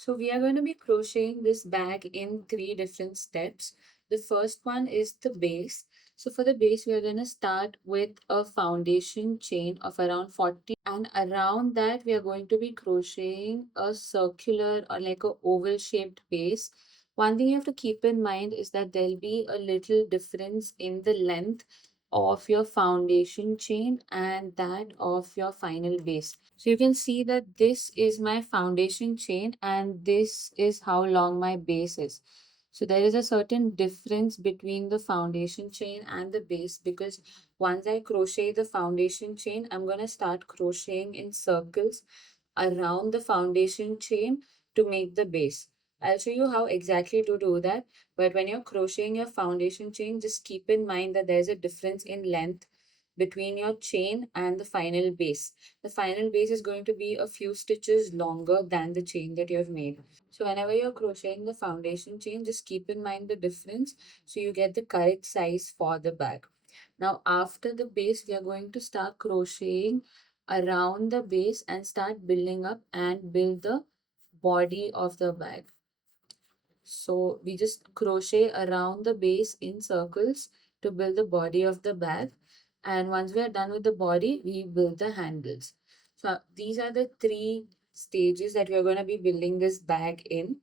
So we are going to be crocheting this bag in 3 different steps. The first one is the base. So for the base, we are going to start with a foundation chain of around 40, and around that we are going to be crocheting a circular or like a oval shaped base. One thing you have to keep in mind is that there'll be a little difference in the length of your foundation chain and that of your final base. So you can see that this is my foundation chain and this is how long my base is. So there is a certain difference between the foundation chain and the base, because once I crochet the foundation chain, I'm going to start crocheting in circles around the foundation chain to make the base. I'll show you how exactly to do that. But when you're crocheting your foundation chain, just keep in mind that there's a difference in length between your chain and the final base. The final base is going to be a few stitches longer than the chain that you have made. So whenever you're crocheting the foundation chain, just keep in mind the difference so you get the correct size for the bag. Now after the base, we are going to start crocheting around the base and start building up and build the body of the bag. So we just crochet around the base in circles to build the body of the bag. And once we are done with the body, we build the handles. So these are the 3 stages that we are going to be building this bag in.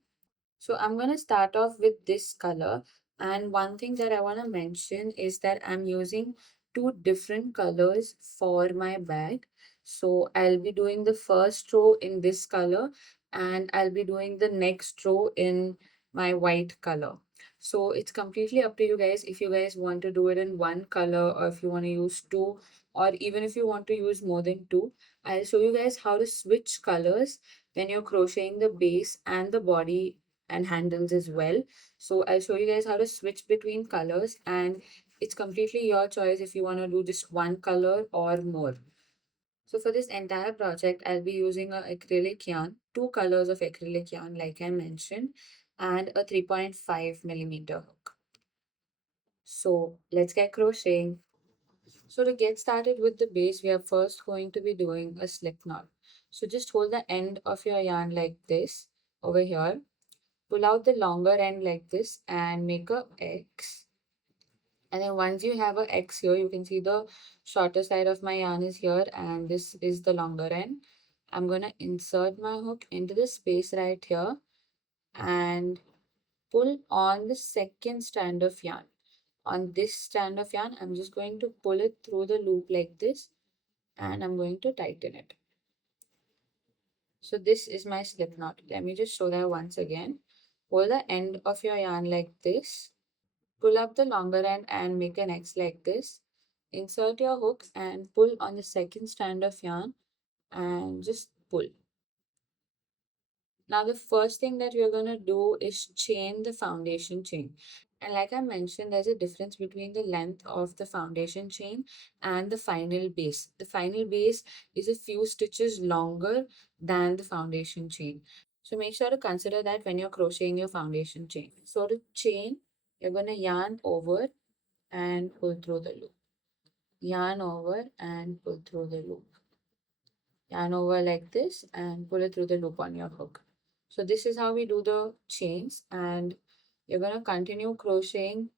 So I'm going to start off with this color. And one thing that I want to mention is that I'm using 2 different colors for my bag. So I'll be doing the first row in this color and I'll be doing the next row in my white color. So it's completely up to you guys if you guys want to do it in one color or if you want to use two, or even if you want to use more than two. I'll show you guys how to switch colors when you're crocheting the base and the body and handles as well. So I'll show you guys how to switch between colors, and it's completely your choice if you want to do just one color or more. So for this entire project, I'll be using a acrylic yarn, 2 colors of acrylic yarn like I mentioned, and a 3.5 millimeter hook. So let's get crocheting. So to get started with the base, we are first going to be doing a slip knot. So just hold the end of your yarn like this over here. Pull out the longer end like this and make a X. And then once you have a X here, you can see the shorter side of my yarn is here and this is the longer end. I'm going to insert my hook into the space right here and pull on the second strand of yarn. On this strand of yarn, I'm just going to pull it through the loop like this and I'm going to tighten it. So this is my slip knot. Let me just show that once again. Hold the end of your yarn like this. Pull up the longer end and make an X like this. Insert your hook and pull on the second strand of yarn and just pull. Now the first thing that we're going to do is chain the foundation chain. And like I mentioned, there's a difference between the length of the foundation chain and the final base. The final base is a few stitches longer than the foundation chain. So make sure to consider that when you're crocheting your foundation chain. So to chain, you're going to yarn over and pull through the loop. Yarn over and pull through the loop. Yarn over like this and pull it through the loop on your hook. So this is how we do the chains, and you're going to continue crocheting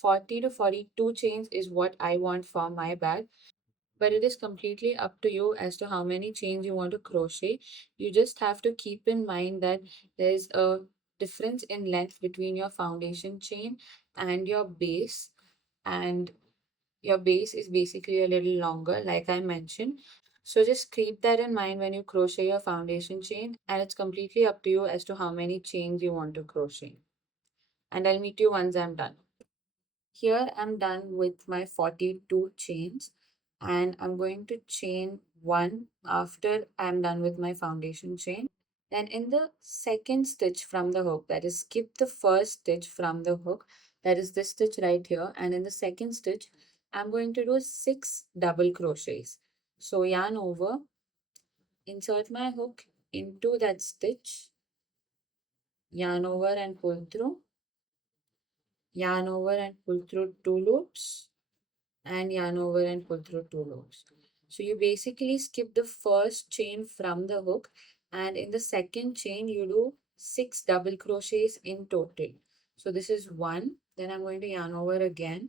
40 to 42 chains is what I want for my bag. But it is completely up to you as to how many chains you want to crochet. You just have to keep in mind that there's a difference in length between your foundation chain and your base, and your base is basically a little longer, like I mentioned. So just keep that in mind when you crochet your foundation chain, and it's completely up to you as to how many chains you want to crochet. And I'll meet you once I'm done. Here I'm done with my 42 chains, and I'm going to chain one after I'm done with my foundation chain. Then in the second stitch from the hook, that is skip the first stitch from the hook, that is this stitch right here, and in the second stitch I'm going to do 6 double crochets. So yarn over, insert my hook into that stitch, yarn over and pull through, yarn over and pull through 2 loops, and yarn over and pull through 2 loops. So you basically skip the first chain from the hook, and in the second chain you do 6 double crochets in total. So this is one, then I'm going to yarn over again,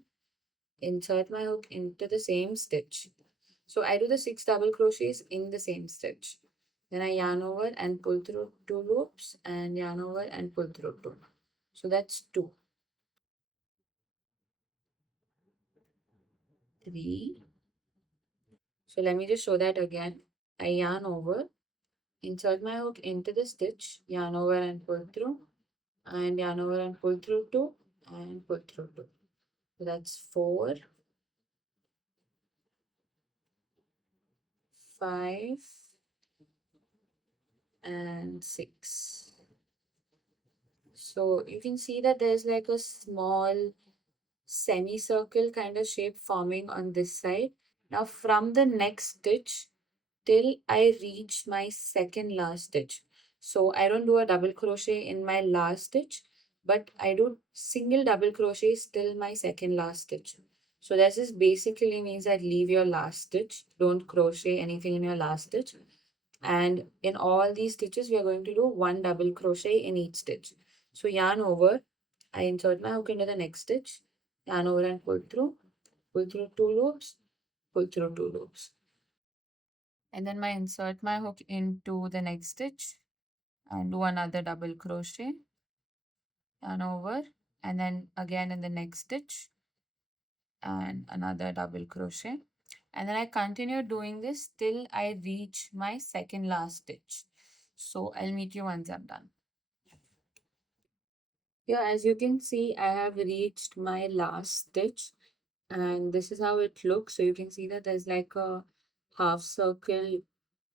insert my hook into the same stitch. So I do the 6 double crochets in the same stitch. Then I yarn over and pull through 2 loops and yarn over and pull through 2. So that's 2, 3. So let me just show that again. I yarn over, insert my hook into the stitch, yarn over and pull through, and yarn over and pull through 2, and pull through 2. So that's 4, 5, and 6. So you can see that there's like a small semicircle kind of shape forming on this side. Now from the next stitch till I reach my second last stitch. So I don't do a double crochet in my last stitch, but I do single double crochets till my second last stitch. So this is basically means that leave your last stitch, don't crochet anything in your last stitch. And in all these stitches, we are going to do one double crochet in each stitch. So yarn over, I insert my hook into the next stitch, yarn over and pull through 2 loops, pull through 2 loops. And then I insert my hook into the next stitch and do another double crochet, yarn over, and then again in the next stitch and another double crochet. And then I continue doing this till I reach my second last stitch. So I'll meet you once I'm done. Yeah, as you can see, I have reached my last stitch and this is how it looks. So you can see that there's like a half circle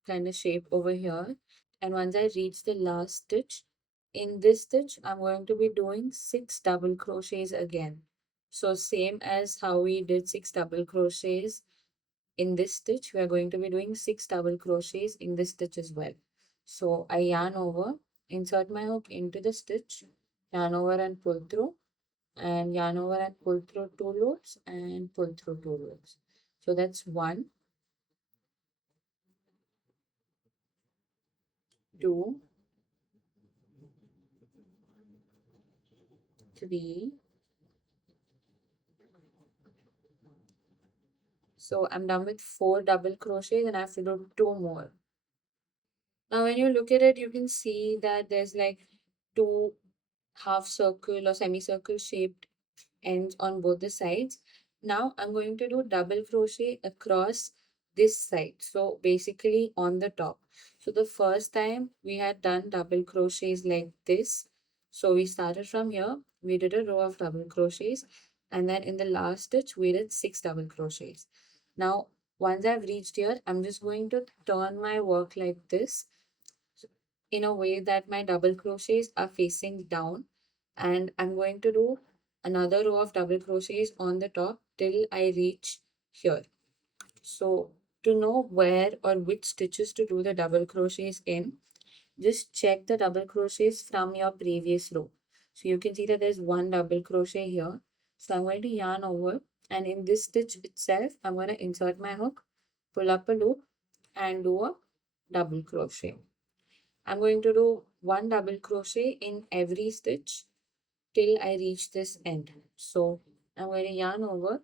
kind of shape over here. And once I reach the last stitch, in this stitch, I'm going to be doing 6 double crochets again. So same as how we did 6 double crochets in this stitch, we are going to be doing 6 double crochets in this stitch as well. So I yarn over, insert my hook into the stitch, yarn over and pull through, and yarn over and pull through 2 loops and pull through 2 loops. So that's 1, 2, 3. So I'm done with 4 double crochets and I have to do 2 more. Now when you look at it, you can see that there's like 2 half circle or semicircle shaped ends on both the sides. Now I'm going to do double crochet across this side. So basically on the top. So the first time we had done double crochets like this. So we started from here, we did a row of double crochets, and then in the last stitch we did 6 double crochets. Now once I've reached here, I'm just going to turn my work like this in a way that my double crochets are facing down, and I'm going to do another row of double crochets on the top till I reach here. So to know where or which stitches to do the double crochets in, just check the double crochets from your previous row. So you can see that there's one double crochet here. So I'm going to yarn over, and in this stitch itself, I'm going to insert my hook, pull up a loop and do a double crochet. I'm going to do one double crochet in every stitch till I reach this end. So I'm going to yarn over,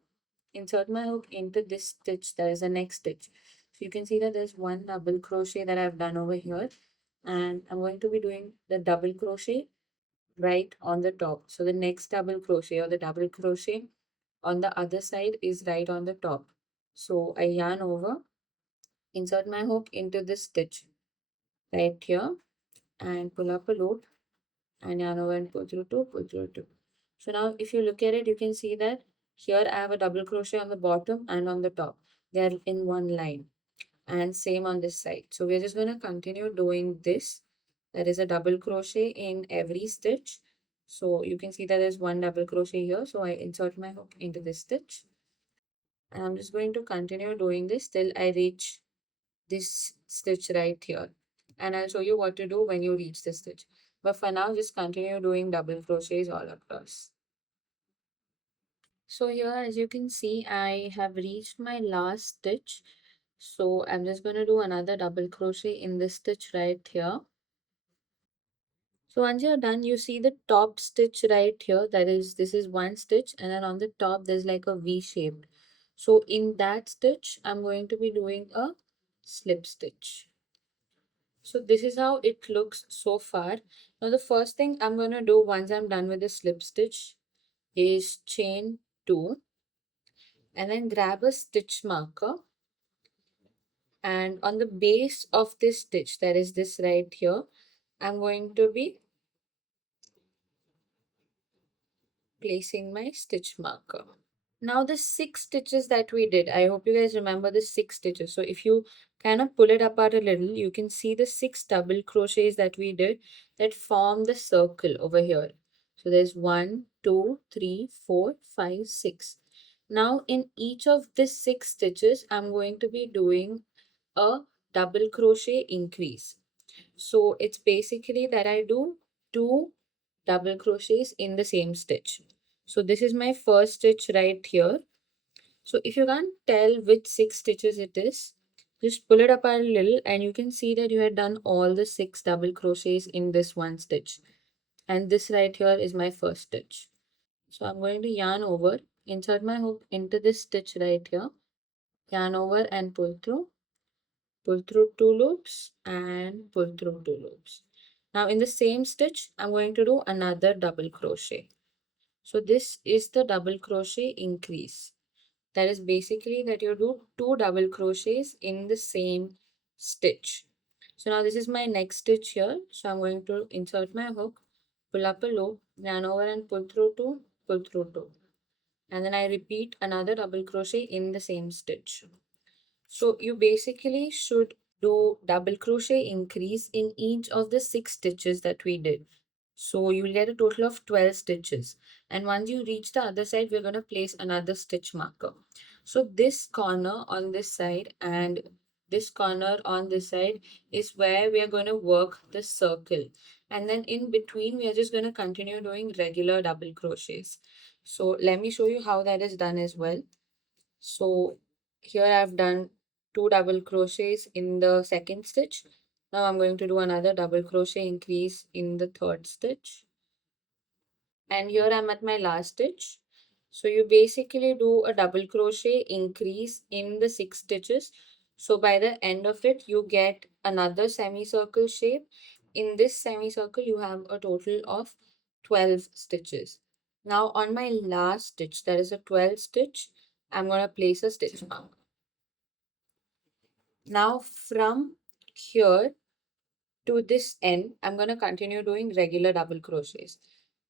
insert my hook into this stitch, that is the next stitch. So you can see that there's one double crochet that I've done over here, and I'm going to be doing the double crochet right on the top. So the next double crochet or the double crochet on the other side is right on the top. So I yarn over, insert my hook into this stitch right here and pull up a loop and yarn over and pull through 2, pull through 2. So now if you look at it, you can see that here I have a double crochet on the bottom and on the top. They are in one line, and same on this side. So we're just going to continue doing this. There is a double crochet in every stitch. So you can see that there's one double crochet here. So I insert my hook into this stitch. And I'm just going to continue doing this till I reach this stitch right here, and I'll show you what to do when you reach this stitch. But for now, just continue doing double crochets all across. So here, as you can see, I have reached my last stitch. So I'm just going to do another double crochet in this stitch right here. So once you're done, you see the top stitch right here. That is, this is one stitch, and then on the top there's like a V shape. So in that stitch, I'm going to be doing a slip stitch. So this is how it looks so far. Now the first thing I'm going to do once I'm done with the slip stitch is chain 2 and then grab a stitch marker, and on the base of this stitch, that is this right here, I'm going to be placing my stitch marker. Now the 6 stitches that we did, I hope you guys remember the 6 stitches. So if you kind of pull it apart a little, you can see the 6 double crochets that we did that form the circle over here. So there's 1, 2, 3, 4, 5, 6. Now in each of these 6 stitches, I'm going to be doing a double crochet increase. So it's basically that I do 2 double crochets in the same stitch. So this is my first stitch right here. So if you can't tell which 6 stitches it is, just pull it apart a little and you can see that you had done all the 6 double crochets in this one stitch. And this right here is my first stitch. So I'm going to yarn over, insert my hook into this stitch right here, yarn over and pull through 2 loops and pull through 2 loops. Now in the same stitch, I'm going to do another double crochet. So this is the double crochet increase. That is basically that you do 2 double crochets in the same stitch. So now this is my next stitch here. So I'm going to insert my hook, pull up a loop, yarn over and pull through 2, pull through 2. And then I repeat another double crochet in the same stitch. So you basically should do double crochet increase in each of the 6 stitches that we did. So you will get a total of 12 stitches. And once you reach the other side, we're going to place another stitch marker. So this corner on this side and this corner on this side is where we are going to work the circle. And then in between, we are just going to continue doing regular double crochets. So let me show you how that is done as well. So here I've done 2 double crochets in the second stitch. Now I'm going to do another double crochet increase in the third stitch. And here I'm at my last stitch. So you basically do a double crochet increase in the 6 stitches. So by the end of it, you get another semicircle shape. In this semicircle, you have a total of 12 stitches. Now on my last stitch, that is a 12th stitch, I'm going to place a stitch mark. Now from here to this end, I'm going to continue doing regular double crochets.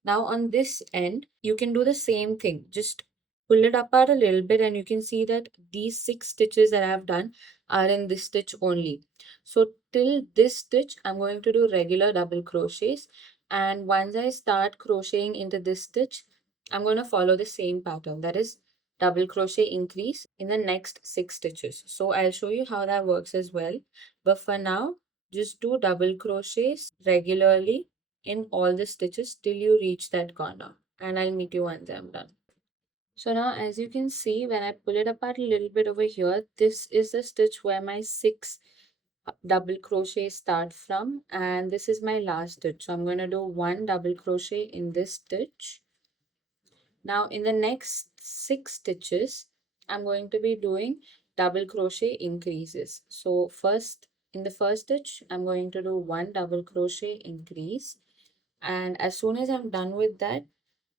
Now on this end, you can do the same thing. Just pull it apart a little bit and you can see that these 6 stitches that I've done are in this stitch only. So till this stitch, I'm going to do regular double crochets. And once I start crocheting into this stitch, I'm going to follow the same pattern. That is double crochet increase in the next 6 stitches. So I'll show you how that works as well. But for now, just do double crochets regularly in all the stitches till you reach that corner, and I'll meet you once I'm done. So now as you can see, when I pull it apart a little bit over here, this is the stitch where my 6 double crochets start from, and this is my last stitch. So I'm going to do 1 double crochet in this stitch. Now in the next 6 stitches, I'm going to be doing double crochet increases. So first, in the first stitch, I'm going to do 1 double crochet increase. And as soon as I'm done with that,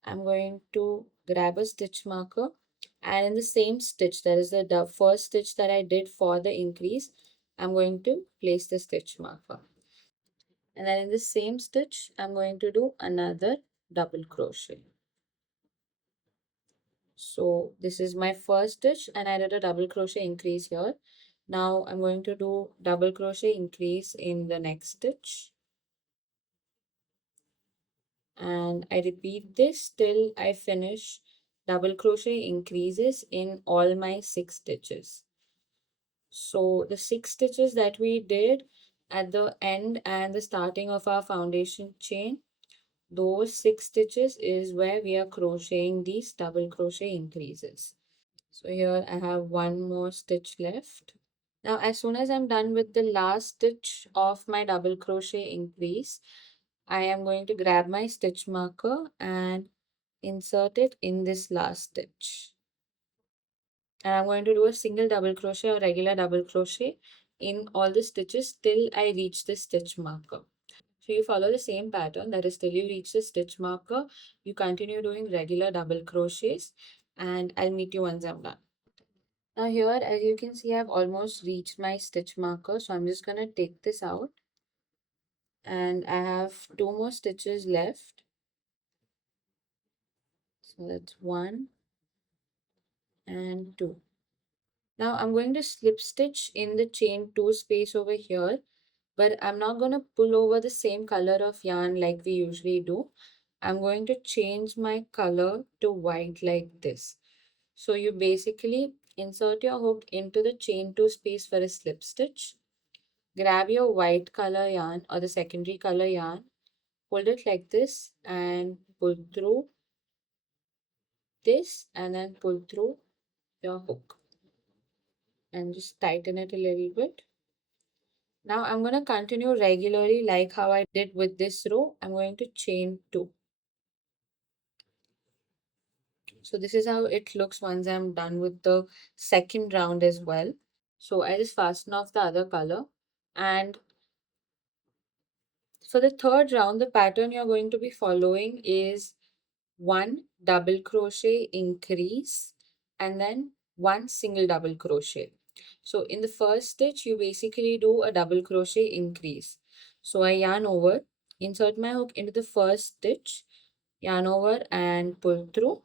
I'm going to grab a stitch marker, and in the same stitch, that is the first stitch that I did for the increase, I'm going to place the stitch marker. And then in the same stitch, I'm going to do another double crochet. So this is my first stitch and I did a double crochet increase here. Now I'm going to do double crochet increase in the next stitch. And I repeat this till I finish double crochet increases in all my 6 stitches. So the 6 stitches that we did at the end and the starting of our foundation chain, those 6 stitches is where we are crocheting these double crochet increases. So here I have one more stitch left. Now as soon as I'm done with the last stitch of my double crochet increase, I am going to grab my stitch marker and insert it in this last stitch. And I'm going to do a single double crochet or regular double crochet in all the stitches till I reach the stitch marker. So you follow the same pattern, that is till you reach the stitch marker, you continue doing regular double crochets, and I'll meet you once I'm done. Now here, as you can see, I've almost reached my stitch marker, so I'm just gonna take this out, and I have two more stitches left. So that's 1 and 2. Now I'm going to slip stitch in the chain 2 space over here, but I'm not going to pull over the same color of yarn like we usually do. I'm going to change my color to white like this. So you basically insert your hook into the chain 2 space for a slip stitch. Grab your white color yarn or the secondary color yarn, hold it like this and pull through this and then pull through your hook and just tighten it a little bit. Now I'm going to continue regularly like how I did with this row. I'm going to chain 2. So this is how it looks once I'm done with the second round as well. So I just fasten off the other color, and for the third round the pattern you're going to be following is 1 double crochet increase and then 1 single double crochet. So in the first stitch you basically do a double crochet increase. So I yarn over, insert my hook into the first stitch, yarn over and pull through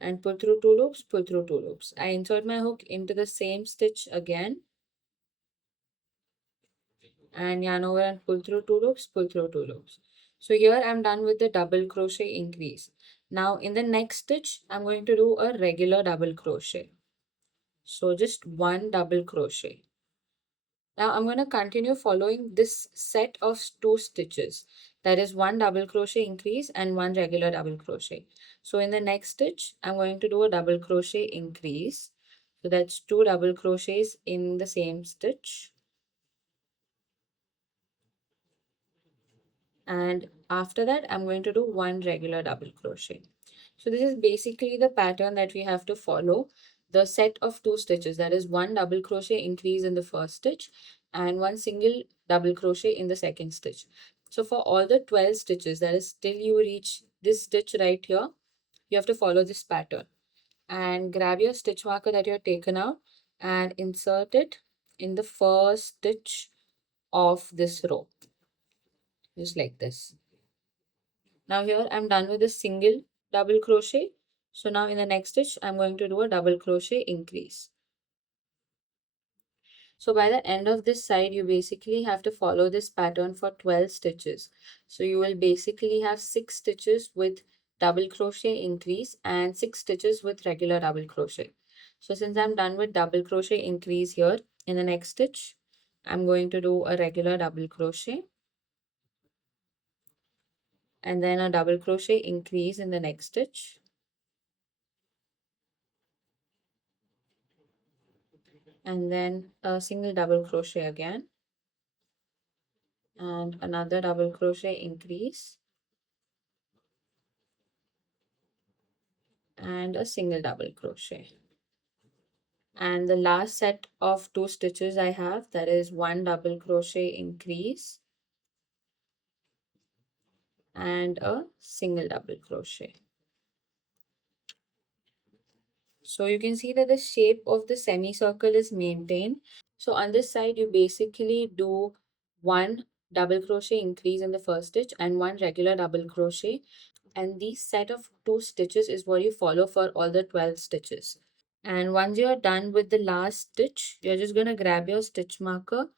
and pull through 2 loops, pull through 2 loops. I insert my hook into the same stitch again and yarn over and pull through 2 loops, pull through 2 loops. So here I'm done with the double crochet increase. Now in the next stitch, I'm going to do a regular double crochet. So just 1 double crochet. Now I'm going to continue following this set of 2 stitches. That is 1 double crochet increase and 1 regular double crochet. So in the next stitch, I'm going to do a double crochet increase. So that's 2 double crochets in the same stitch. And after that I'm going to do 1 regular double crochet. So this is basically the pattern that we have to follow. The set of 2 stitches, that is 1 double crochet increase in the first stitch and 1 single double crochet in the second stitch. So for all the 12 stitches, that is till you reach this stitch right here, you have to follow this pattern. And grab your stitch marker that you have taken out and insert it in the first stitch of this row, just like this. Now here I'm done with a single double crochet. So now in the next stitch, I'm going to do a double crochet increase. So by the end of this side, you basically have to follow this pattern for 12 stitches. So you will basically have 6 stitches with double crochet increase and 6 stitches with regular double crochet. So since I'm done with double crochet increase here, in the next stitch, I'm going to do a regular double crochet and then a double crochet increase in the next stitch. And then a single double crochet again and another double crochet increase and a single double crochet. And the last set of 2 stitches I have, that is 1 double crochet increase and a single double crochet. So you can see that the shape of the semicircle is maintained. So on this side, you basically do 1 double crochet increase in the first stitch and 1 regular double crochet. And these set of 2 stitches is what you follow for all the 12 stitches. And once you're done with the last stitch, you're just going to grab your stitch marker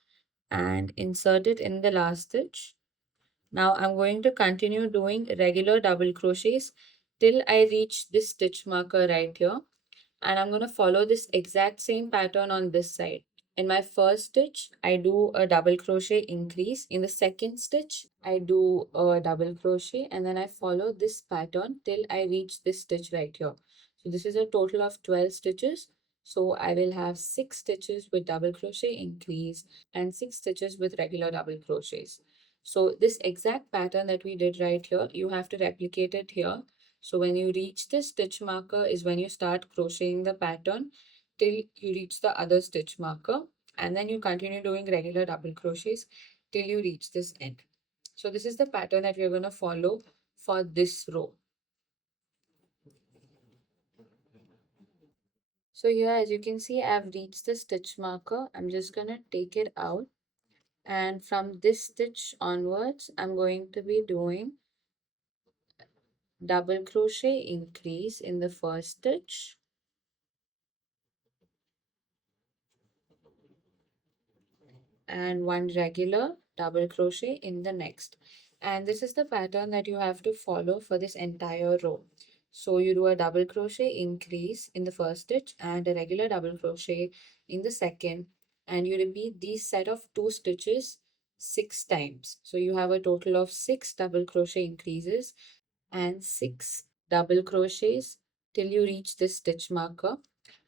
and insert it in the last stitch. Now I'm going to continue doing regular double crochets till I reach this stitch marker right here. And I'm going to follow this exact same pattern on this side. In my first stitch, I do a double crochet increase. In the second stitch, I do a double crochet and then I follow this pattern till I reach this stitch right here. So this is a total of 12 stitches. So I will have 6 stitches with double crochet increase and 6 stitches with regular double crochets. So this exact pattern that we did right here, you have to replicate it here. So when you reach this stitch marker is when you start crocheting the pattern till you reach the other stitch marker, and then you continue doing regular double crochets till you reach this end. So this is the pattern that we're going to follow for this row. So here, as you can see, I've reached the stitch marker. I'm just going to take it out. And from this stitch onwards, I'm going to be doing double crochet increase in the first stitch, and one regular double crochet in the next. And this is the pattern that you have to follow for this entire row. So you do a double crochet increase in the first stitch and a regular double crochet in the second, and you repeat these set of 2 stitches 6 times. So you have a total of 6 double crochet increases and 6 double crochets till you reach this stitch marker.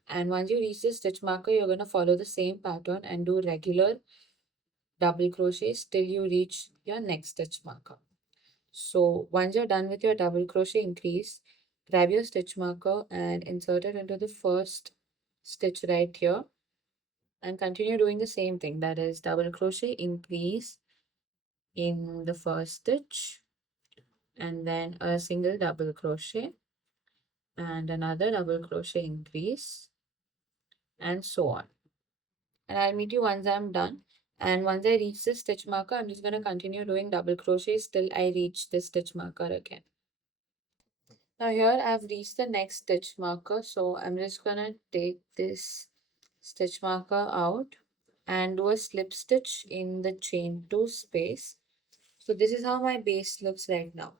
And once you reach this stitch marker, you're going to follow the same pattern and do regular double crochets till you reach your next stitch marker. So once you're done with your double crochet increase, grab your stitch marker and insert it into the first stitch right here, and continue doing the same thing, that is double crochet increase in the first stitch, and then a single double crochet and another double crochet increase, and so on. And I'll meet you once I'm done. And once I reach this stitch marker, I'm just going to continue doing double crochets till I reach this stitch marker again. Now here I've reached the next stitch marker, so I'm just going to take this stitch marker out and do a slip stitch in the chain 2 space. So this is how my base looks right now.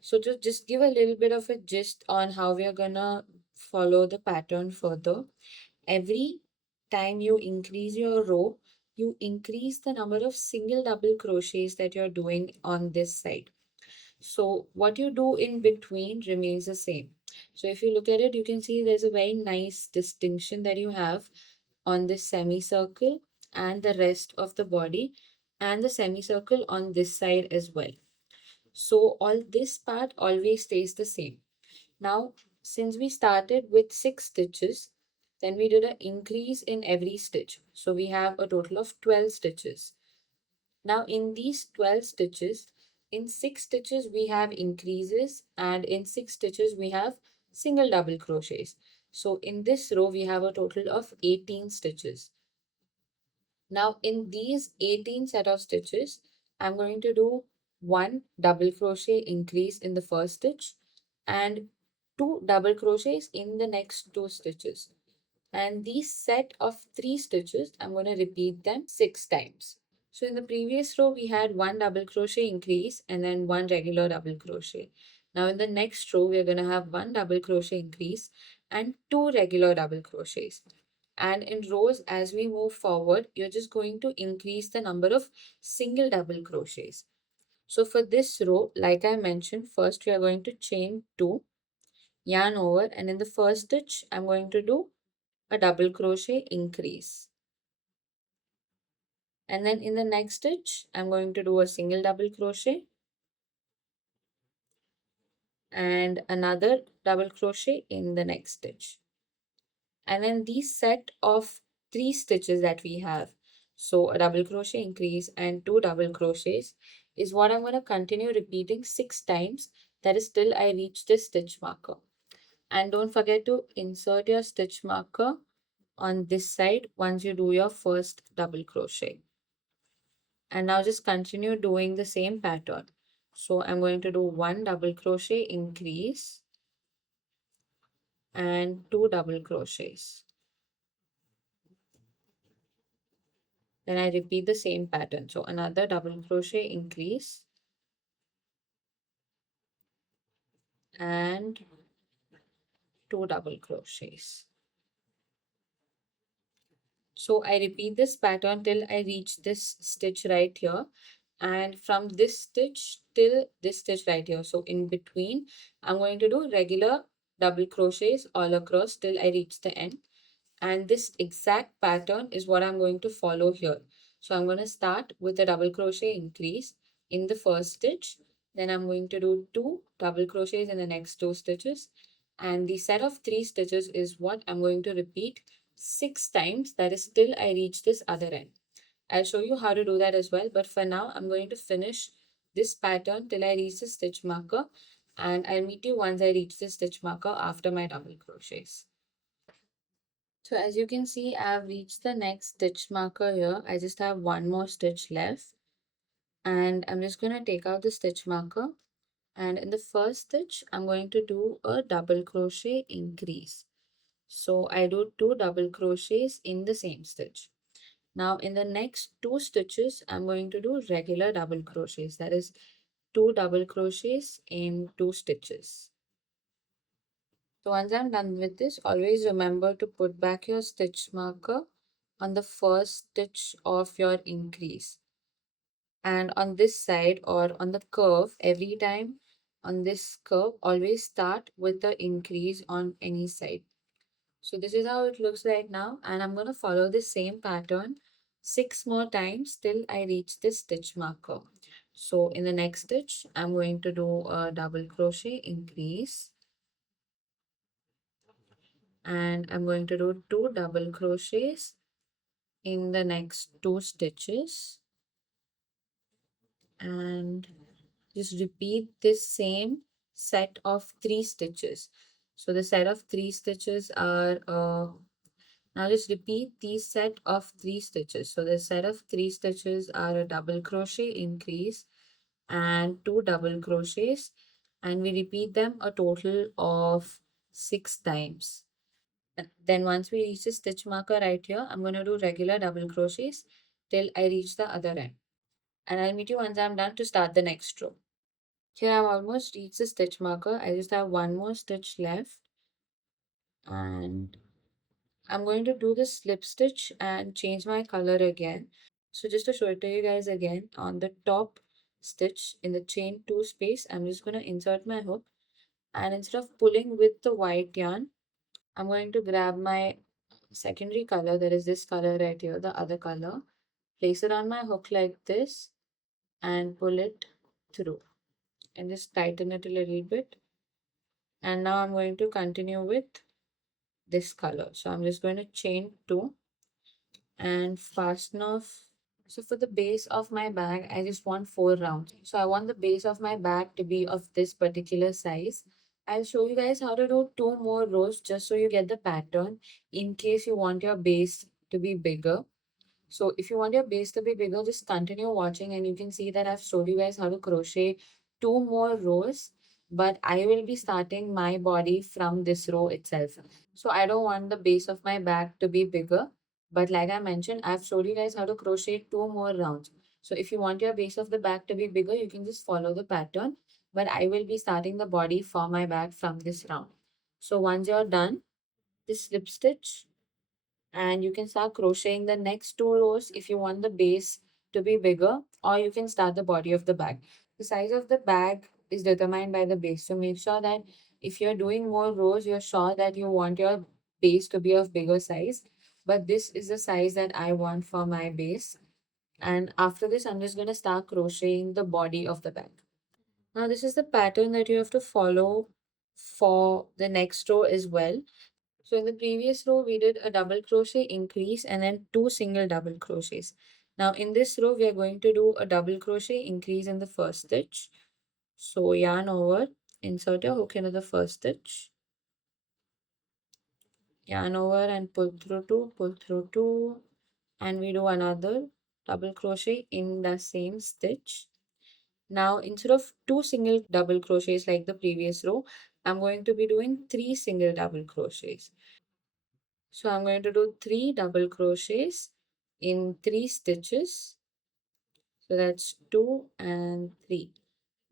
So to just give a little bit of a gist on how we are gonna follow the pattern further, every time you increase your row, you increase the number of single double crochets that you're doing on this side. So what you do in between remains the same. So if you look at it, you can see there's a very nice distinction that you have on this semicircle and the rest of the body, and the semicircle on this side as well. So all this part always stays the same. Now, since we started with 6 stitches, then we did an increase in every stitch. So we have a total of 12 stitches. Now in these 12 stitches, in 6 stitches we have increases, and in 6 stitches we have single double crochets. So in this row we have a total of 18 stitches. Now in these 18 set of stitches, I'm going to do one double crochet increase in the first stitch and 2 double crochets in the next 2 stitches. And these set of 3 stitches, I'm going to repeat them 6 times. So in the previous row, we had one double crochet increase and then one regular double crochet. Now in the next row, we're going to have one double crochet increase and 2 regular double crochets. And in rows, as we move forward, you're just going to increase the number of single double crochets. So for this row, like I mentioned, first we are going to chain 2, yarn over, and in the first stitch, I'm going to do a double crochet increase. And then in the next stitch, I'm going to do a single double crochet and another double crochet in the next stitch. And then these set of 3 stitches that we have, so a double crochet increase and 2 double crochets, is what I'm going to continue repeating 6 times. That is till I reach this stitch marker. And don't forget to insert your stitch marker on this side once you do your first double crochet. And now just continue doing the same pattern. So I'm going to do one double crochet increase and 2 double crochets. Then I repeat the same pattern. So another double crochet increase and 2 double crochets. So I repeat this pattern till I reach this stitch right here, and from this stitch till this stitch right here. So in between, I'm going to do regular double crochets all across till I reach the end. And this exact pattern is what I'm going to follow here. So I'm going to start with a double crochet increase, in the first stitch. Then I'm going to do 2 double crochets in the next 2 stitches. And the set of 3 stitches is what I'm going to repeat 6 times. That is till I reach this other end. I'll show you how to do that as well. But for now, I'm going to finish this pattern till I reach the stitch marker. And I'll meet you once I reach the stitch marker after my double crochets. So as you can see, I've reached the next stitch marker here. I just have one more stitch left. And I'm just going to take out the stitch marker, and in the first stitch I'm going to do a double crochet increase. So I do 2 double crochets in the same stitch. Now in the next 2 stitches I'm going to do regular double crochets, that is 2 double crochets in 2 stitches. So once I'm done with this, always remember to put back your stitch marker on the first stitch of your increase. And on this side or on the curve, every time on this curve, always start with the increase on any side. So this is how it looks like now, and I'm going to follow the same pattern 6 more times till I reach this stitch marker. So in the next stitch I'm going to do a double crochet increase, and I'm going to do 2 double crochets in the next 2 stitches, and just repeat this same set of 3 stitches. So the set of 3 stitches are now just repeat these set of 3 stitches. So the set of 3 stitches are a double crochet increase and 2 double crochets, and we repeat them a total of 6 times. And then once we reach the stitch marker right here, I'm going to do regular double crochets till I reach the other end. And I'll meet you once I'm done to start the next row. Here I've almost reached the stitch marker. I just have one more stitch left, and I'm going to do the slip stitch and change my color again. So just to show it to you guys again, on the top stitch in the chain 2 space, I'm just going to insert my hook, and instead of pulling with the white yarn, I'm going to grab my secondary color, that is this color right here, the other color, place it on my hook like this and pull it through and just tighten it a little bit. And now I'm going to continue with this color. So I'm just going to chain 2 and fasten off. So for the base of my bag, I just want 4 rounds. So I want the base of my bag to be of this particular size. I'll show you guys how to do 2 more rows just so you get the pattern in case you want your base to be bigger. So if you want your base to be bigger, just continue watching and you can see that I've showed you guys how to crochet 2 more rows, but I will be starting my body from this row itself. So I don't want the base of my bag to be bigger, but like I mentioned, I've showed you guys how to crochet 2 more rounds. So if you want your base of the bag to be bigger, you can just follow the pattern, but I will be starting the body for my bag from this round. So once you're done, this slip stitch, and you can start crocheting the next 2 rows if you want the base to be bigger, or you can start the body of the bag. The size of the bag is determined by the base, so make sure that if you're doing more rows, you're sure that you want your base to be of bigger size. But this is the size that I want for my base, and after this I'm just going to start crocheting the body of the bag. Now this is the pattern that you have to follow for the next row as well. So in the previous row, we did a double crochet increase and then 2 single double crochets. Now in this row, we are going to do a double crochet increase in the first stitch. So yarn over, insert your hook into the first stitch, yarn over and pull through 2, and we do another double crochet in the same stitch. Now instead of 2 single double crochets like the previous row, I'm going to be doing 3 single double crochets. So I'm going to do 3 double crochets in 3 stitches. So that's 2 and 3.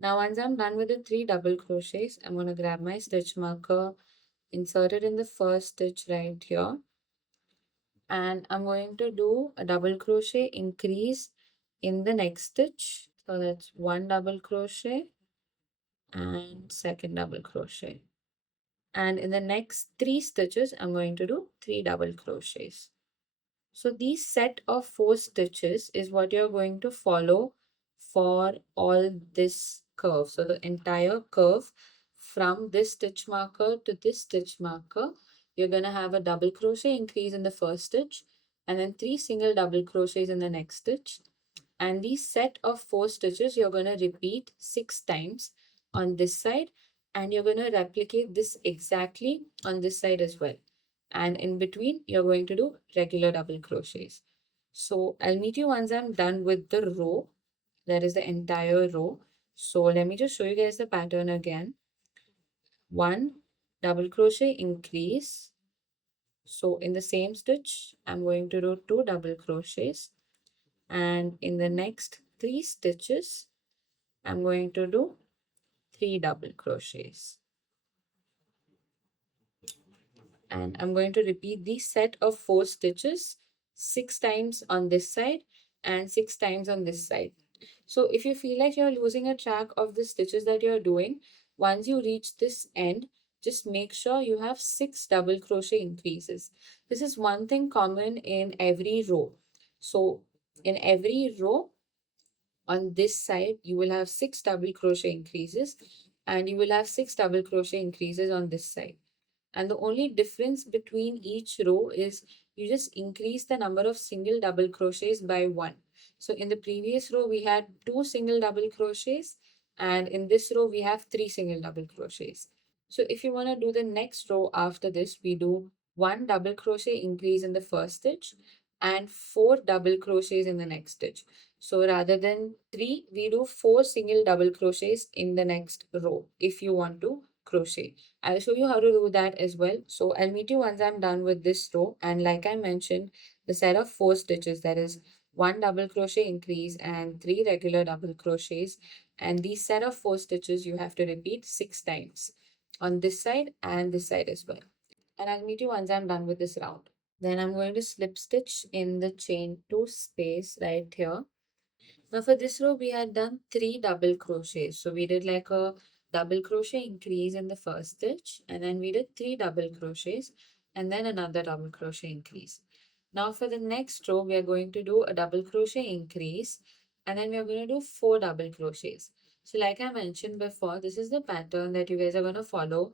Now once I'm done with the 3 double crochets, I'm going to grab my stitch marker, insert it in the first stitch right here. And I'm going to do a double crochet increase in the next stitch. So that's 1 double crochet and second double crochet. And in the next 3 stitches, I'm going to do 3 double crochets. So these set of 4 stitches is what you're going to follow for all this curve. So the entire curve from this stitch marker to this stitch marker, you're going to have a double crochet increase in the first stitch and then 3 single double crochets in the next stitch. And these set of 4 stitches, you're going to repeat 6 times on this side, and you're going to replicate this exactly on this side as well. And in between, you're going to do regular double crochets. So I'll meet you once I'm done with the row. That is the entire row. So let me just show you guys the pattern again. 1 double crochet increase. So in the same stitch, I'm going to do 2 double crochets, and in the next 3 stitches, I'm going to do 3 double crochets. And I'm going to repeat the set of 4 stitches 6 times on this side and 6 times on this side. So if you feel like you're losing a track of the stitches that you're doing, once you reach this end, just make sure you have 6 double crochet increases. This is one thing common in every row. So in every row on this side, you will have 6 double crochet increases, and you will have 6 double crochet increases on this side. And the only difference between each row is you just increase the number of single double crochets by 1. So in the previous row, we had 2 single double crochets, and in this row, we have 3 single double crochets. So if you want to do the next row after this, we do 1 double crochet increase in the first stitch and 4 double crochets in the next stitch. So rather than 3, we do 4 single double crochets in the next row if you want to crochet. I'll show you how to do that as well. So I'll meet you once I'm done with this row. And like I mentioned, the set of 4 stitches, that is 1 double crochet increase and 3 regular double crochets. And these set of 4 stitches you have to repeat 6 times on this side and this side as well. And I'll meet you once I'm done with this round. Then I'm going to slip stitch in the chain 2 space right here. Now for this row, we had done 3 double crochets. So we did like a double crochet increase in the first stitch, and then we did 3 double crochets and then another double crochet increase. Now for the next row, we are going to do a double crochet increase, and then we are going to do 4 double crochets. So like I mentioned before, this is the pattern that you guys are going to follow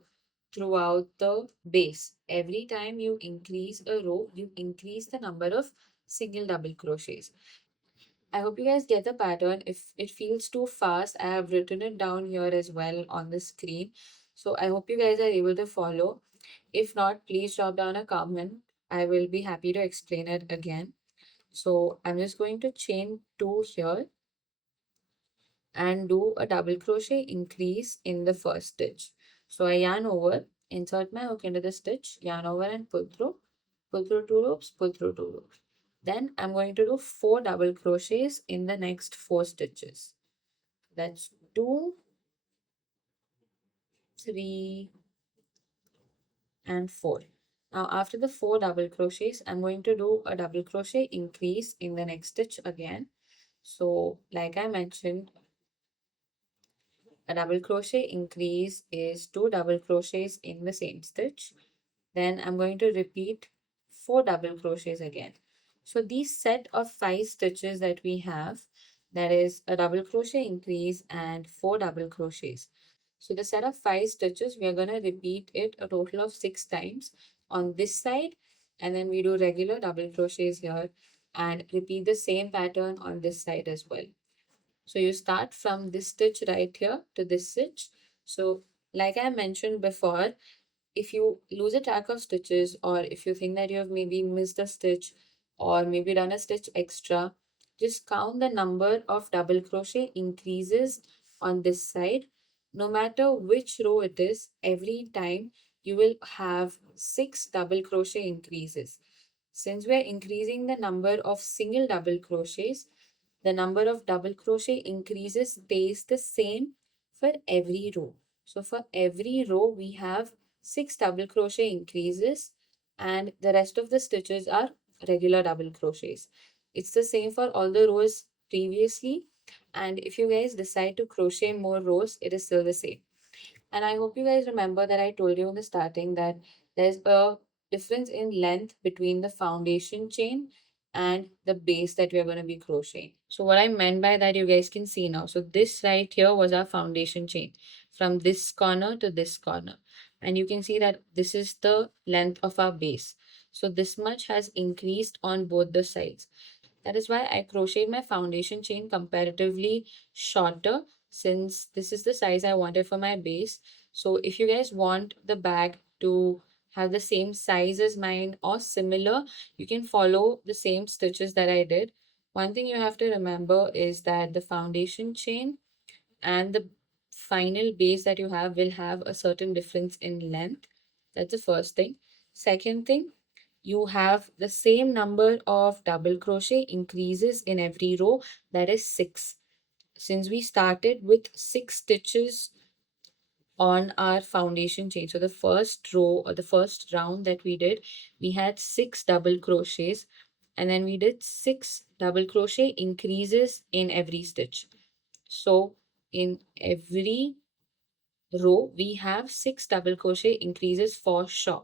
throughout the base. Every time you increase a row, you increase the number of single double crochets. I hope you guys get the pattern. If it feels too fast, I have written it down here as well on the screen. So I hope you guys are able to follow. If not, please drop down a comment. I will be happy to explain it again. So I'm just going to chain 2 here and do a double crochet increase in the first stitch. So I yarn over, insert my hook into the stitch, yarn over and pull through 2 loops, pull through 2 loops. Then I'm going to do 4 double crochets in the next 4 stitches. That's 2, 3, and 4. Now after the 4 double crochets, I'm going to do a double crochet increase in the next stitch again. So like I mentioned, a double crochet increase is 2 double crochets in the same stitch. Then I'm going to repeat 4 double crochets again. So these set of 5 stitches that we have, that is a double crochet increase and 4 double crochets. So the set of 5 stitches, we are going to repeat it a total of 6 times on this side, and then we do regular double crochets here and repeat the same pattern on this side as well. So you start from this stitch right here to this stitch. So like I mentioned before, if you lose a track of stitches, or if you think that you have maybe missed a stitch or maybe done a stitch extra, just count the number of double crochet increases on this side. No matter which row it is, every time you will have 6 double crochet increases. Since we are increasing the number of single double crochets, the number of double crochet increases stays the same for every row. So for every row, we have 6 double crochet increases, and the rest of the stitches are regular double crochets. It's the same for all the rows previously, and if you guys decide to crochet more rows, it is still the same. And I hope you guys remember that I told you in the starting that there's a difference in length between the foundation chain and the base that we are going to be crocheting. So what I meant by that, you guys can see now. So this right here was our foundation chain from this corner to this corner. And you can see that this is the length of our base. So this much has increased on both the sides. That is why I crocheted my foundation chain comparatively shorter, since this is the size I wanted for my base. So if you guys want the bag to have the same size as mine or similar, you can follow the same stitches that I did. One thing you have to remember is that the foundation chain and the final base that you have will have a certain difference in length. That's the first thing. Second thing, you have the same number of double crochet increases in every row, that is 6. Since we started with 6 stitches on our foundation chain, so the first row or the first round that we did, we had 6 double crochets, and then we did 6 double crochet increases in every stitch. So in every row we have 6 double crochet increases for sure.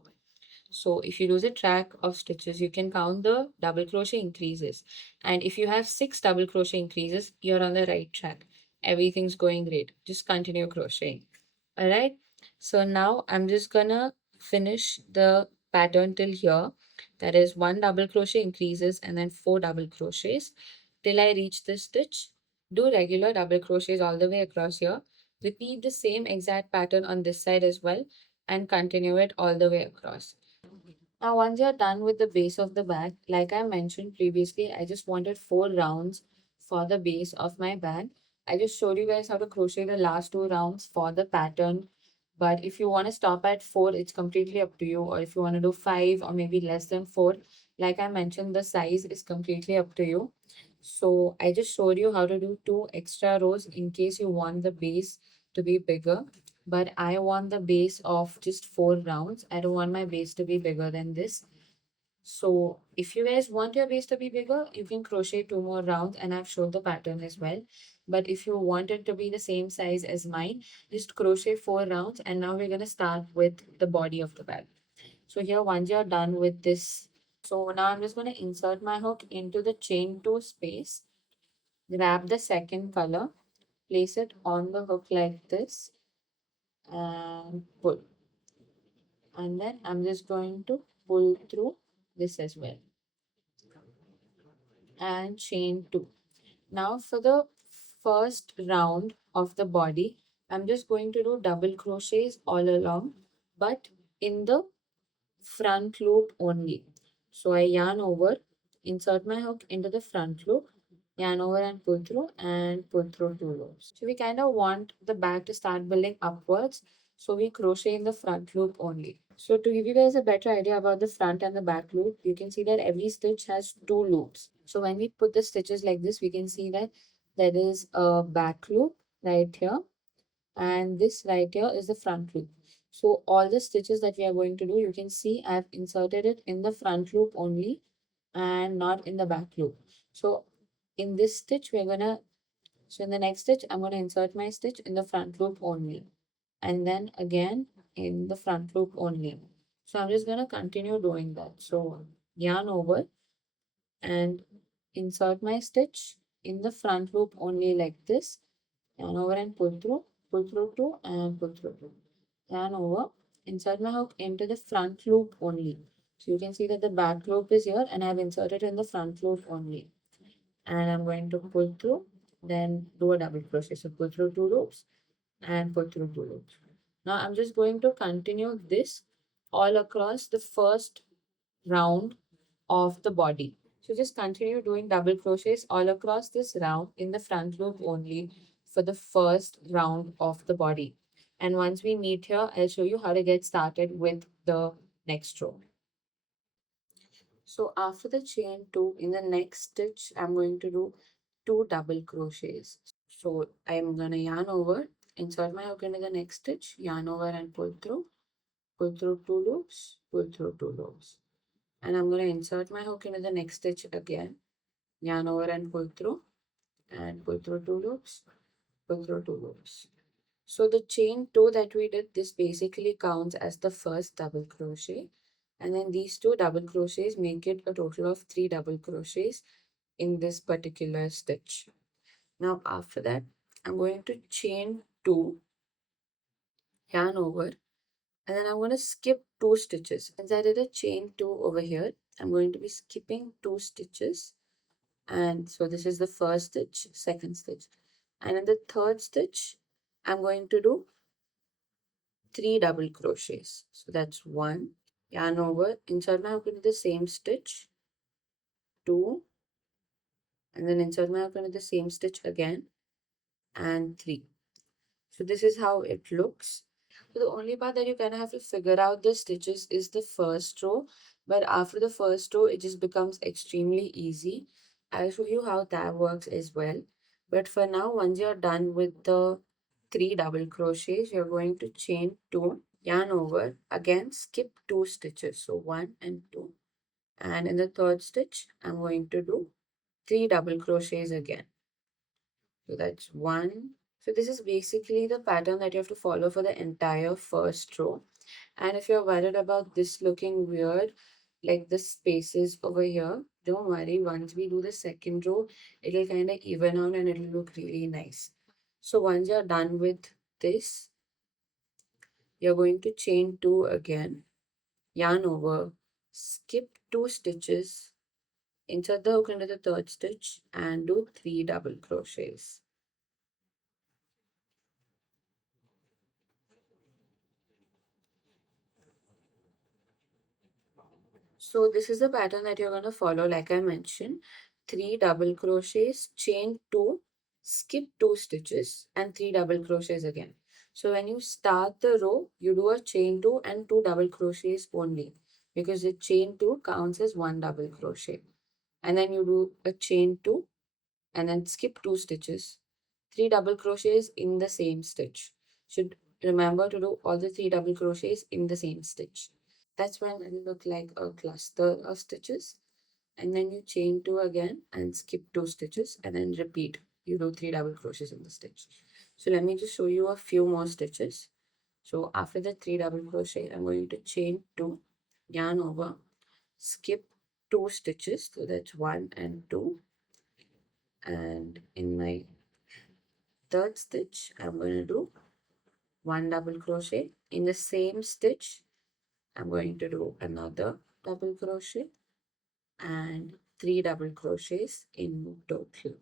So if you lose a track of stitches, you can count the double crochet increases. And if you have 6 double crochet increases, you're on the right track. Everything's going great. Just continue crocheting. All right. So now I'm just gonna finish the pattern till here. That is 1 double crochet increases and then 4 double crochets till I reach this stitch. Do regular double crochets all the way across here. Repeat the same exact pattern on this side as well and continue it all the way across. Now, once you're done with the base of the bag, like I mentioned previously, I just wanted 4 rounds for the base of my bag. I just showed you guys how to crochet the last 2 rounds for the pattern. But if you want to stop at 4, it's completely up to you. Or if you want to do 5 or maybe less than 4, like I mentioned, the size is completely up to you. So I just showed you how to do 2 extra rows in case you want the base to be bigger, but I want the base of just 4 rounds. I don't want my base to be bigger than this. So if you guys want your base to be bigger, you can crochet 2 more rounds, and I've showed the pattern as well. But if you want it to be the same size as mine, just crochet 4 rounds, and now we're going to start with the body of the bag. So here, once you're done with this, so now I'm just going to insert my hook into the chain 2 space, grab the second color, place it on the hook like this, and pull. And then I'm just going to pull through this as well and chain 2. Now for the first round of the body, I'm just going to do double crochets all along, but in the front loop only. So I yarn over, insert my hook into the front loop, yarn over and pull through 2 loops. So we kind of want the bag to start building upwards, so we crochet in the front loop only. So to give you guys a better idea about the front and the back loop, you can see that every stitch has 2 loops. So when we put the stitches like this, we can see that there is a back loop right here, and this right here is the front loop. So all the stitches that we are going to do, you can see I've inserted it in the front loop only and not in the back loop. So in this stitch, so in the next stitch, I'm going to insert my stitch in the front loop only, and then again in the front loop only. So I'm just going to continue doing that. So yarn over and insert my stitch in the front loop only like this, yarn over and pull through 2 and pull through 2. Yarn over, insert my hook into the front loop only. So you can see that the back loop is here and I've inserted in the front loop only. And I'm going to pull through, then do a double crochet. So pull through 2 loops and pull through 2 loops. Now I'm just going to continue this all across the first round of the body. So just continue doing double crochets all across this round in the front loop only for the first round of the body. And once we meet here, I'll show you how to get started with the next row. So after the chain 2, in the next stitch, I'm going to do 2 double crochets. So I'm going to yarn over, insert my hook into the next stitch, yarn over and pull through 2 loops, pull through 2 loops. And I'm going to insert my hook into the next stitch again, yarn over and pull through 2 loops, pull through 2 loops. So the chain 2 that we did, this basically counts as the first double crochet, and then these 2 double crochets make it a total of 3 double crochets in this particular stitch. Now after that, I'm going to chain 2, yarn over, and then I'm going to skip 2 stitches. Since I did a chain 2 over here, I'm going to be skipping 2 stitches. And so this is the first stitch, second stitch. And in the third stitch, I'm going to do 3 double crochets. So that's 1, yarn over, insert my hook into the same stitch, 2, and then insert my hook into the same stitch again, and 3. So this is how it looks. So the only part that you kind of have to figure out the stitches is the first row, but after the first row, it just becomes extremely easy. I'll show you how that works as well. But for now, once you're done with the 3 double crochets, you're going to chain 2, yarn over, again skip 2 stitches, so 1 and 2. And in the third stitch, I'm going to do 3 double crochets again. So that's 1. So this is basically the pattern that you have to follow for the entire first row. And if you're worried about this looking weird, like the spaces over here, don't worry. Once we do the second row, it'll kind of even out and it'll look really nice. So once you're done with this, you're going to chain 2 again, yarn over, skip 2 stitches, insert the hook into the third stitch, and do 3 double crochets. So this is the pattern that you're going to follow, like I mentioned. 3 double crochets, chain 2, skip 2 stitches, and 3 double crochets again. So when you start the row, you do a chain 2 and 2 double crochets only, because the chain 2 counts as 1 double crochet. And then you do a chain 2 and then skip 2 stitches, 3 double crochets in the same stitch. Should remember to do all the 3 double crochets in the same stitch. That's when it'll look like a cluster of stitches. And then you chain 2 again and skip 2 stitches and then repeat. You do 3 double crochets in the stitch. So let me just show you a few more stitches. So after the 3 double crochet, I'm going to chain 2, yarn over, skip 2 stitches. So that's 1 and 2. And in my third stitch, I'm going to do 1 double crochet. In the same stitch, I'm going to do another double crochet and 3 double crochets in total.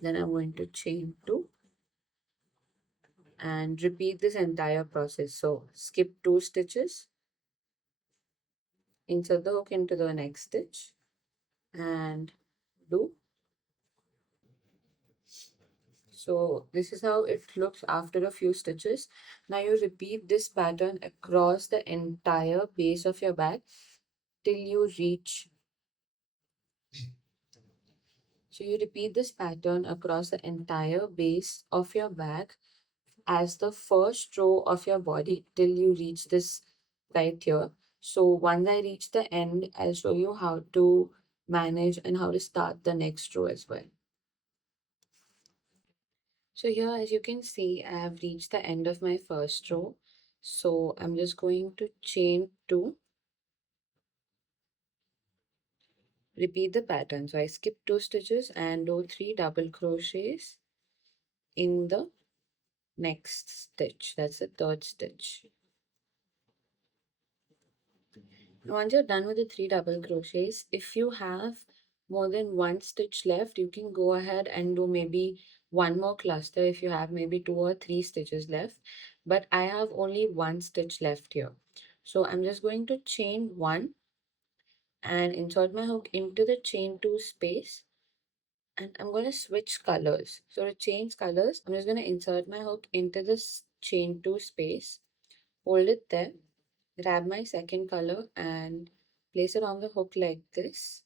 Then I'm going to chain 2 and repeat this entire process. So skip 2 stitches, insert the hook into the next stitch and do. So this is how it looks after a few stitches. Now you repeat this pattern across the entire base of your bag till you reach. So you repeat this pattern across the entire base of your bag as the first row of your body till you reach this right here. So once I reach the end, I'll show you how to manage and how to start the next row as well. So here, as you can see, I have reached the end of my first row. So I'm just going to chain 2, repeat the pattern. So I skip 2 stitches and do 3 double crochets in the next stitch. That's the third stitch. Once you're done with the 3 double crochets, if you have more than 1 stitch left, you can go ahead and do maybe one more cluster if you have maybe 2 or 3 stitches left. But I have only 1 stitch left here. So I'm just going to chain 1 and insert my hook into the chain 2 space. And I'm going to switch colors. So to change colors, I'm just going to insert my hook into this chain 2 space, hold it there, grab my second color and place it on the hook like this,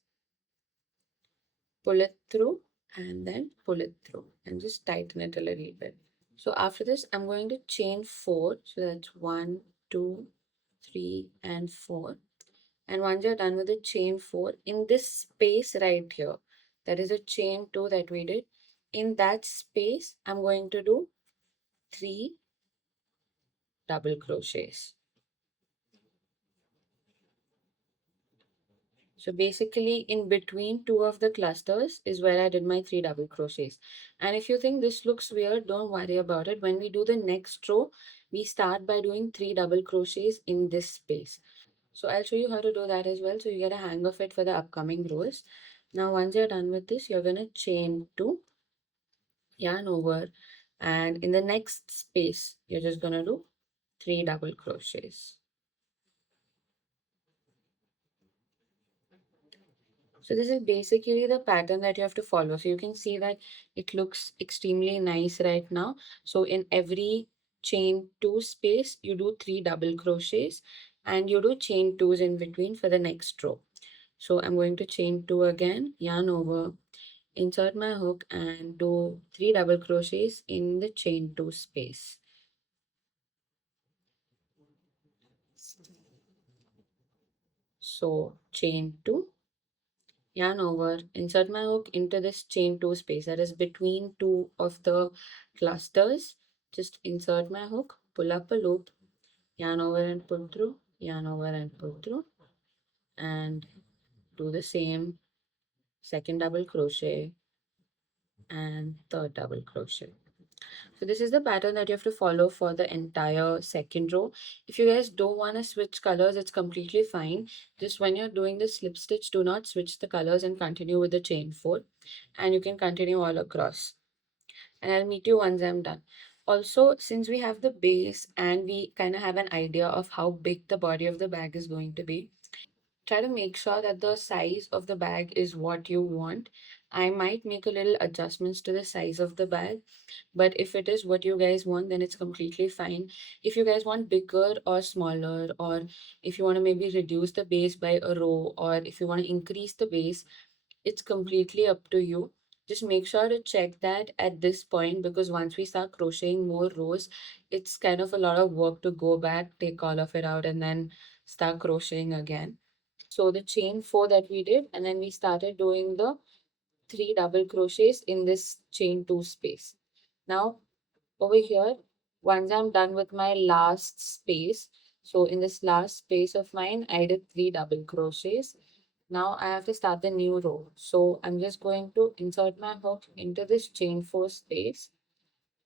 pull it through and then pull it through and just tighten it a little bit. So after this, I'm going to chain 4. So that's 1, 2, 3 and 4. And once you're done with the chain 4, in this space right here, that is a chain 2 that we did, in that space, I'm going to do 3 double crochets. So basically in between two of the clusters is where I did my 3 double crochets. And if you think this looks weird, don't worry about it. When we do the next row, we start by doing 3 double crochets in this space. So I'll show you how to do that as well, so you get a hang of it for the upcoming rows. Now once you're done with this, you're going to chain 2, yarn over, and in the next space, you're just going to do 3 double crochets. So this is basically the pattern that you have to follow. So you can see that it looks extremely nice right now. So in every chain 2 space, you do 3 double crochets and you do chain 2s in between for the next row. So I'm going to chain 2 again, yarn over, insert my hook and do 3 double crochets in the chain 2 space. So chain 2, yarn over, insert my hook into this chain 2 space that is between two of the clusters. Just insert my hook, pull up a loop, yarn over and pull through, yarn over and pull through, and do the same second double crochet and third double crochet. So this is the pattern that you have to follow for the entire second row. If you guys don't want to switch colors, it's completely fine. Just when you're doing the slip stitch, do not switch the colors and continue with the chain 4. And you can continue all across. And I'll meet you once I'm done. Also, since we have the base and we kind of have an idea of how big the body of the bag is going to be, try to make sure that the size of the bag is what you want. I might make a little adjustments to the size of the bag, but if it is what you guys want, then it's completely fine. If you guys want bigger or smaller, or if you want to maybe reduce the base by a row, or if you want to increase the base, it's completely up to you. Just make sure to check that at this point, because once we start crocheting more rows, it's kind of a lot of work to go back, take all of it out, and then start crocheting again. So the chain 4 that we did, and then we started doing the 3 double crochets in this chain 2 space. Now over here, once I'm done with my last space, so in this last space of mine, I did 3 double crochets. Now I have to start the new row. So I'm just going to insert my hook into this chain 4 space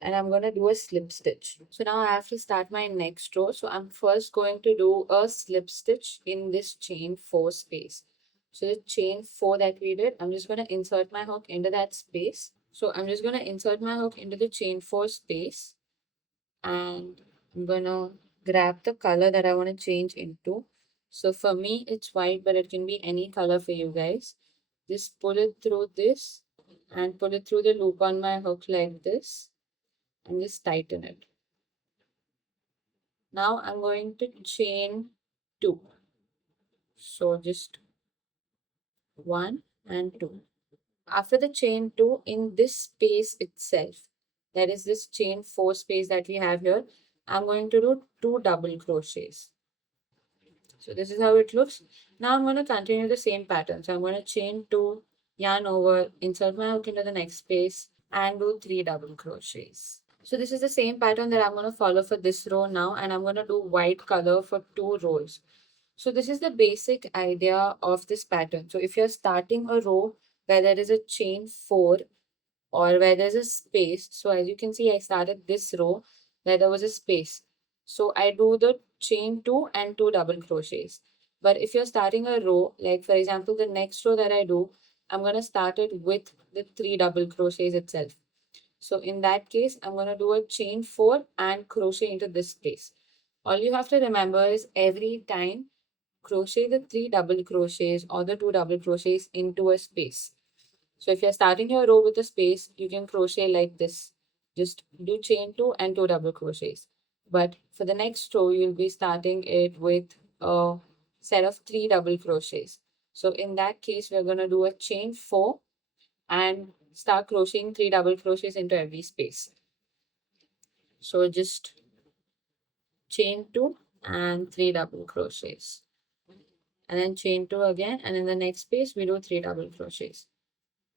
and I'm going to do a slip stitch. So now I have to start my next row. So I'm first going to do a slip stitch in this chain 4 space. So the chain 4 that we did, I'm just going to insert my hook into that space. So I'm just going to insert my hook into the chain 4 space and I'm going to grab the color that I want to change into. So for me, it's white, but it can be any color for you guys. Just pull it through this and pull it through the loop on my hook like this and just tighten it. Now I'm going to chain 2. So just 1 and 2. After the chain 2, in this space itself, that is this chain 4 space that we have here, I'm going to do 2 double crochets. So this is how it looks. Now I'm going to continue the same pattern. So I'm going to chain 2, yarn over, insert my hook into the next space and do 3 double crochets. So this is the same pattern that I'm going to follow for this row now, and I'm going to do white color for 2 rows. So this is the basic idea of this pattern. So if you're starting a row where there is a chain 4 or where there's a space, so as you can see, I started this row where there was a space. So I do the chain 2 and 2 double crochets. But if you're starting a row, like for example, the next row that I do, I'm going to start it with the 3 double crochets itself. So in that case, I'm going to do a chain 4 and crochet into this space. All you have to remember is every time crochet the 3 double crochets or the 2 double crochets into a space. So if you're starting your row with a space, you can crochet like this. Just do chain 2 and 2 double crochets. But for the next row, you'll be starting it with a set of 3 double crochets. So in that case, we're going to do a chain 4 and start crocheting 3 double crochets into every space. So just chain 2 and 3 double crochets. And then chain 2 again, and in the next space, we do 3 double crochets.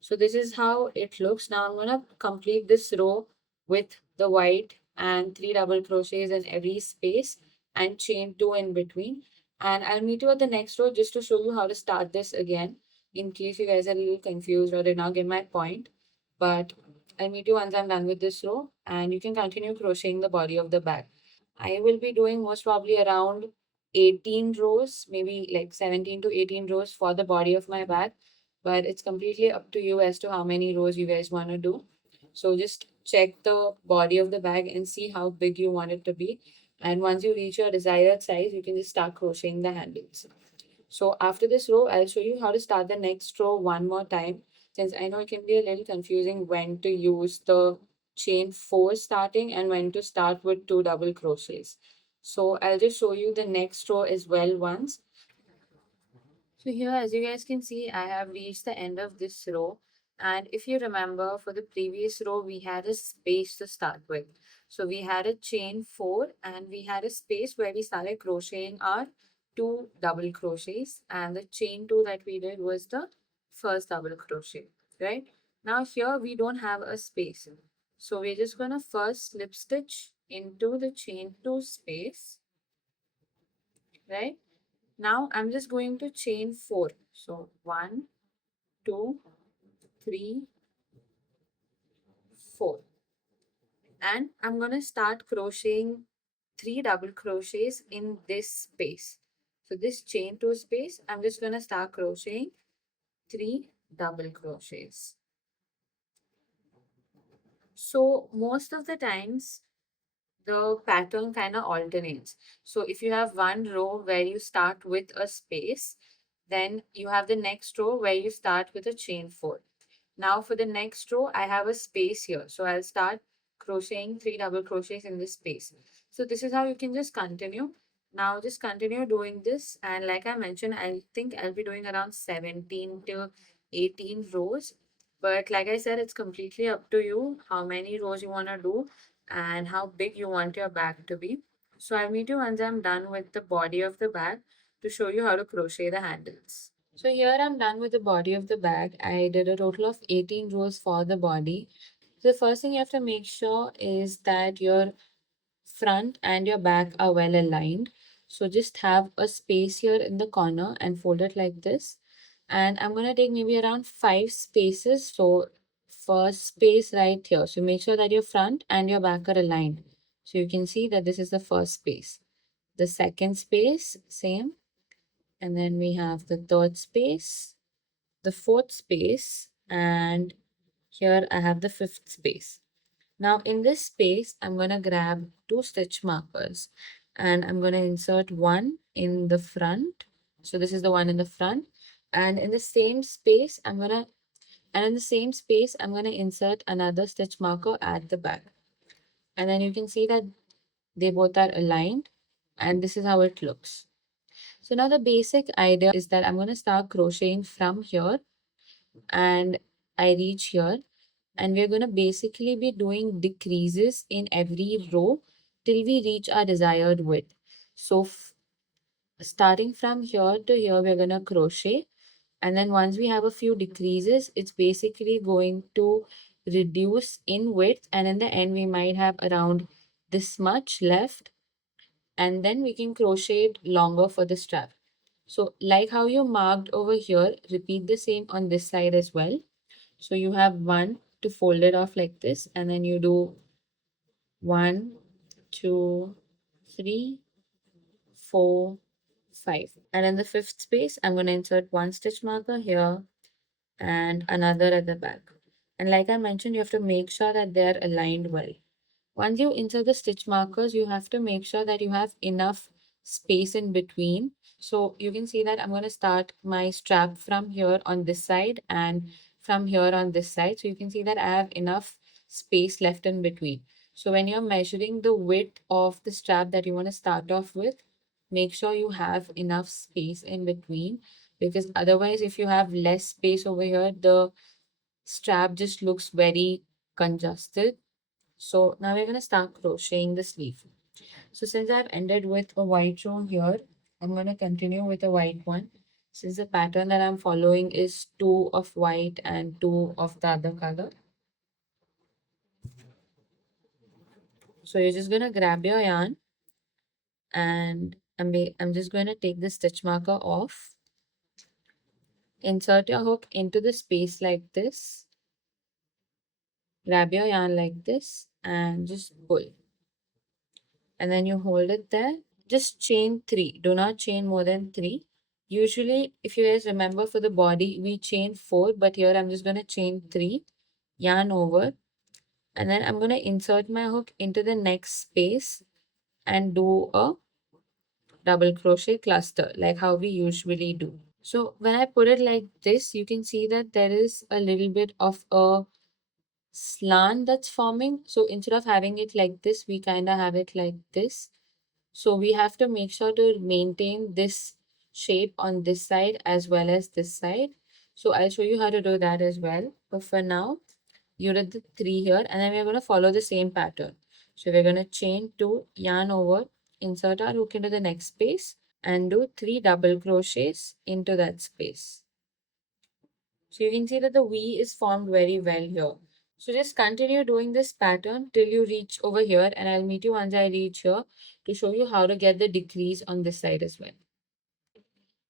So this is how it looks. Now I'm going to complete this row with the white and 3 double crochets in every space and chain 2 in between. And I'll meet you at the next row just to show you how to start this again, in case you guys are a little confused or did not get my point. But I'll meet you once I'm done with this row, and you can continue crocheting the body of the bag. I will be doing most probably around 18 rows, maybe like 17 to 18 rows for the body of my bag. But it's completely up to you as to how many rows you guys want to do. So just check the body of the bag and see how big you want it to be. And once you reach your desired size, you can just start crocheting the handles. So after this row, I'll show you how to start the next row one more time, since I know it can be a little confusing when to use the chain 4 starting and when to start with 2 double crochets. So I'll just show you the next row as well once. So here, as you guys can see, I have reached the end of this row. And if you remember, for the previous row, we had a space to start with. So we had a chain 4 and we had a space where we started crocheting our 2 double crochets. And the chain 2 that we did was the first double crochet, right? Now here, we don't have a space. So we're just going to first slip stitch into the chain 2 space, right? Now I'm just going to chain 4. So 1, 2, 3, 4. And I'm going to start crocheting 3 double crochets in this space. So this chain 2 space, I'm just going to start crocheting 3 double crochets. So most of the times the pattern kind of alternates. So if you have one row where you start with a space, then you have the next row where you start with a chain 4. Now for the next row, I have a space here. So I'll start crocheting 3 double crochets in this space. So this is how you can just continue. Now just continue doing this. And like I mentioned, I think I'll be doing around 17 to 18 rows. But like I said, it's completely up to you how many rows you want to do and how big you want your bag to be. So I'll meet you once I'm done with the body of the bag to show you how to crochet the handles. So here I'm done with the body of the bag. I did a total of 18 rows for the body. The first thing you have to make sure is that your front and your back are well aligned. So just have a space here in the corner and fold it like this. And I'm going to take maybe around 5 spaces. So first space right here. So make sure that your front and your back are aligned. So you can see that this is the first space. The second space, same. And then we have the third space, the fourth space, and here I have the fifth space. Now in this space, I'm going to grab 2 stitch markers and I'm going to insert one in the front. So this is the one in the front. And in the same space, I'm going to insert another stitch marker at the back. And then you can see that they both are aligned and this is how it looks. So now the basic idea is that I'm going to start crocheting from here and I reach here, and we're going to basically be doing decreases in every row till we reach our desired width. So starting from here to here, we're going to crochet, and then once we have a few decreases, it's basically going to reduce in width, and in the end we might have around this much left, and then we can crochet it longer for the strap. So like how you marked over here, repeat the same on this side as well. So you have one to fold it off like this, and then you do 1, 2, 3, 4, 5. And in the fifth space, I'm going to insert one stitch marker here and another at the back. And like I mentioned, you have to make sure that they're aligned well. Once you insert the stitch markers, you have to make sure that you have enough space in between. So you can see that I'm going to start my strap from here on this side and from here on this side. So you can see that I have enough space left in between. So when you're measuring the width of the strap that you want to start off with, make sure you have enough space in between, because otherwise if you have less space over here, the strap just looks very congested. So now we're going to start crocheting the sleeve. So since I've ended with a white row here, I'm going to continue with a white one. Since the pattern that I'm following is 2 of white and 2 of the other color. So you're just going to grab your yarn and I'm just going to take the stitch marker off. Insert your hook into the space like this. Grab your yarn like this and just pull. And then you hold it there. Just chain 3. Do not chain more than 3. Usually, if you guys remember for the body, we chain 4, but here I'm just going to chain 3. Yarn over. And then I'm going to insert my hook into the next space and do a double crochet cluster like how we usually do. So when I put it like this, you can see that there is a little bit of a slant that's forming. So instead of having it like this, we kind of have it like this. So we have to make sure to maintain this shape on this side as well as this side. So I'll show you how to do that as well. But for now, you did the 3 here, and then we're going to follow the same pattern. So we're going to chain 2, yarn over, insert our hook into the next space, and do 3 double crochets into that space. So you can see that the V is formed very well here. So just continue doing this pattern till you reach over here, and I'll meet you once I reach here to show you how to get the decrease on this side as well.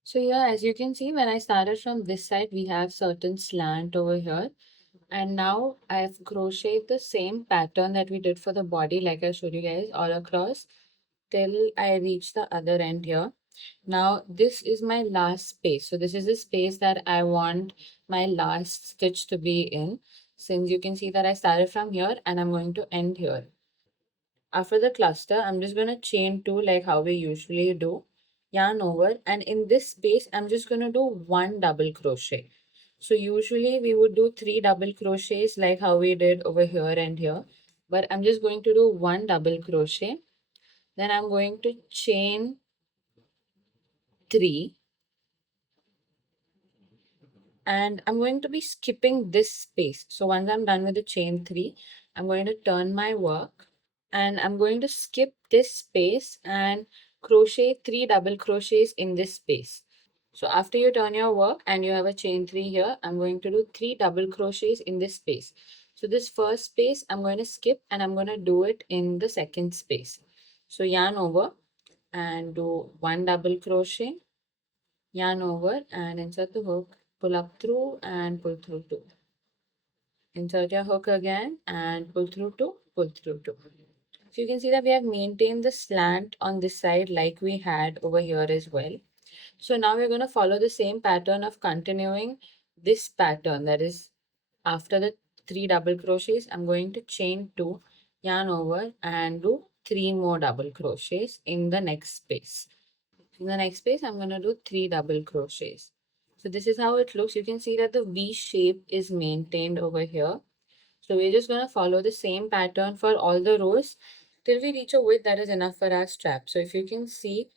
So here, as you can see, when I started from this side, we have certain slant over here. And now I've crocheted the same pattern that we did for the body, like I showed you guys, all across till I reach the other end here. Now this is my last space. So this is the space that I want my last stitch to be in. Since you can see that I started from here and I'm going to end here. After the cluster, I'm just going to chain 2 like how we usually do. Yarn over, and in this space, I'm just going to do 1 double crochet. So usually we would do 3 double crochets like how we did over here and here. But I'm just going to do 1 double crochet. Then I'm going to chain 3. And I'm going to be skipping this space. So once I'm done with the chain 3, I'm going to turn my work and I'm going to skip this space and crochet 3 double crochets in this space. So after you turn your work and you have a chain 3 here, I'm going to do 3 double crochets in this space. So this first space I'm going to skip and I'm going to do it in the second space. So yarn over and do 1 double crochet, yarn over and insert the hook, pull up through and pull through 2. Insert your hook again and pull through 2, pull through 2. So you can see that we have maintained the slant on this side like we had over here as well. So now we're going to follow the same pattern of continuing this pattern, that is after the 3 double crochets, I'm going to chain 2, yarn over and do 3 more double crochets in the next space. In the next space, I'm going to do 3 double crochets. So this is how it looks. You can see that the V shape is maintained over here. So we're just going to follow the same pattern for all the rows till we reach a width that is enough for our strap. So if you can see,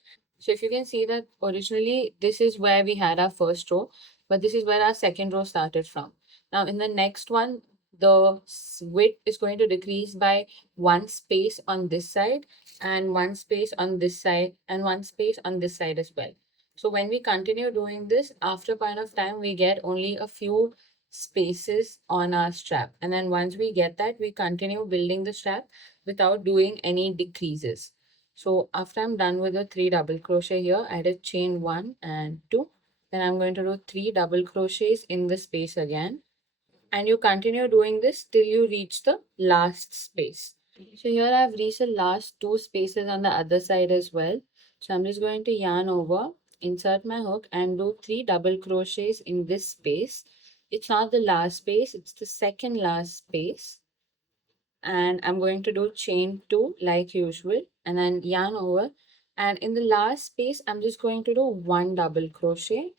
that originally this is where we had our first row, but this is where our second row started from. Now in the next one, the width is going to decrease by 1 space on this side and 1 space on this side and 1 space on this side as well. So when we continue doing this, after a point of time, we get only a few spaces on our strap. And then once we get that, we continue building the strap without doing any decreases. So after I'm done with the 3 double crochet here, I did chain 1 and 2. Then I'm going to do 3 double crochets in the space again. And you continue doing this till you reach the last space. So here I've reached the last 2 spaces on the other side as well. So I'm just going to yarn over, insert my hook and do 3 double crochets in this space. It's not the last space, it's the second last space. And I'm going to do chain 2 like usual and then yarn over. And in the last space, I'm just going to do 1 double crochet.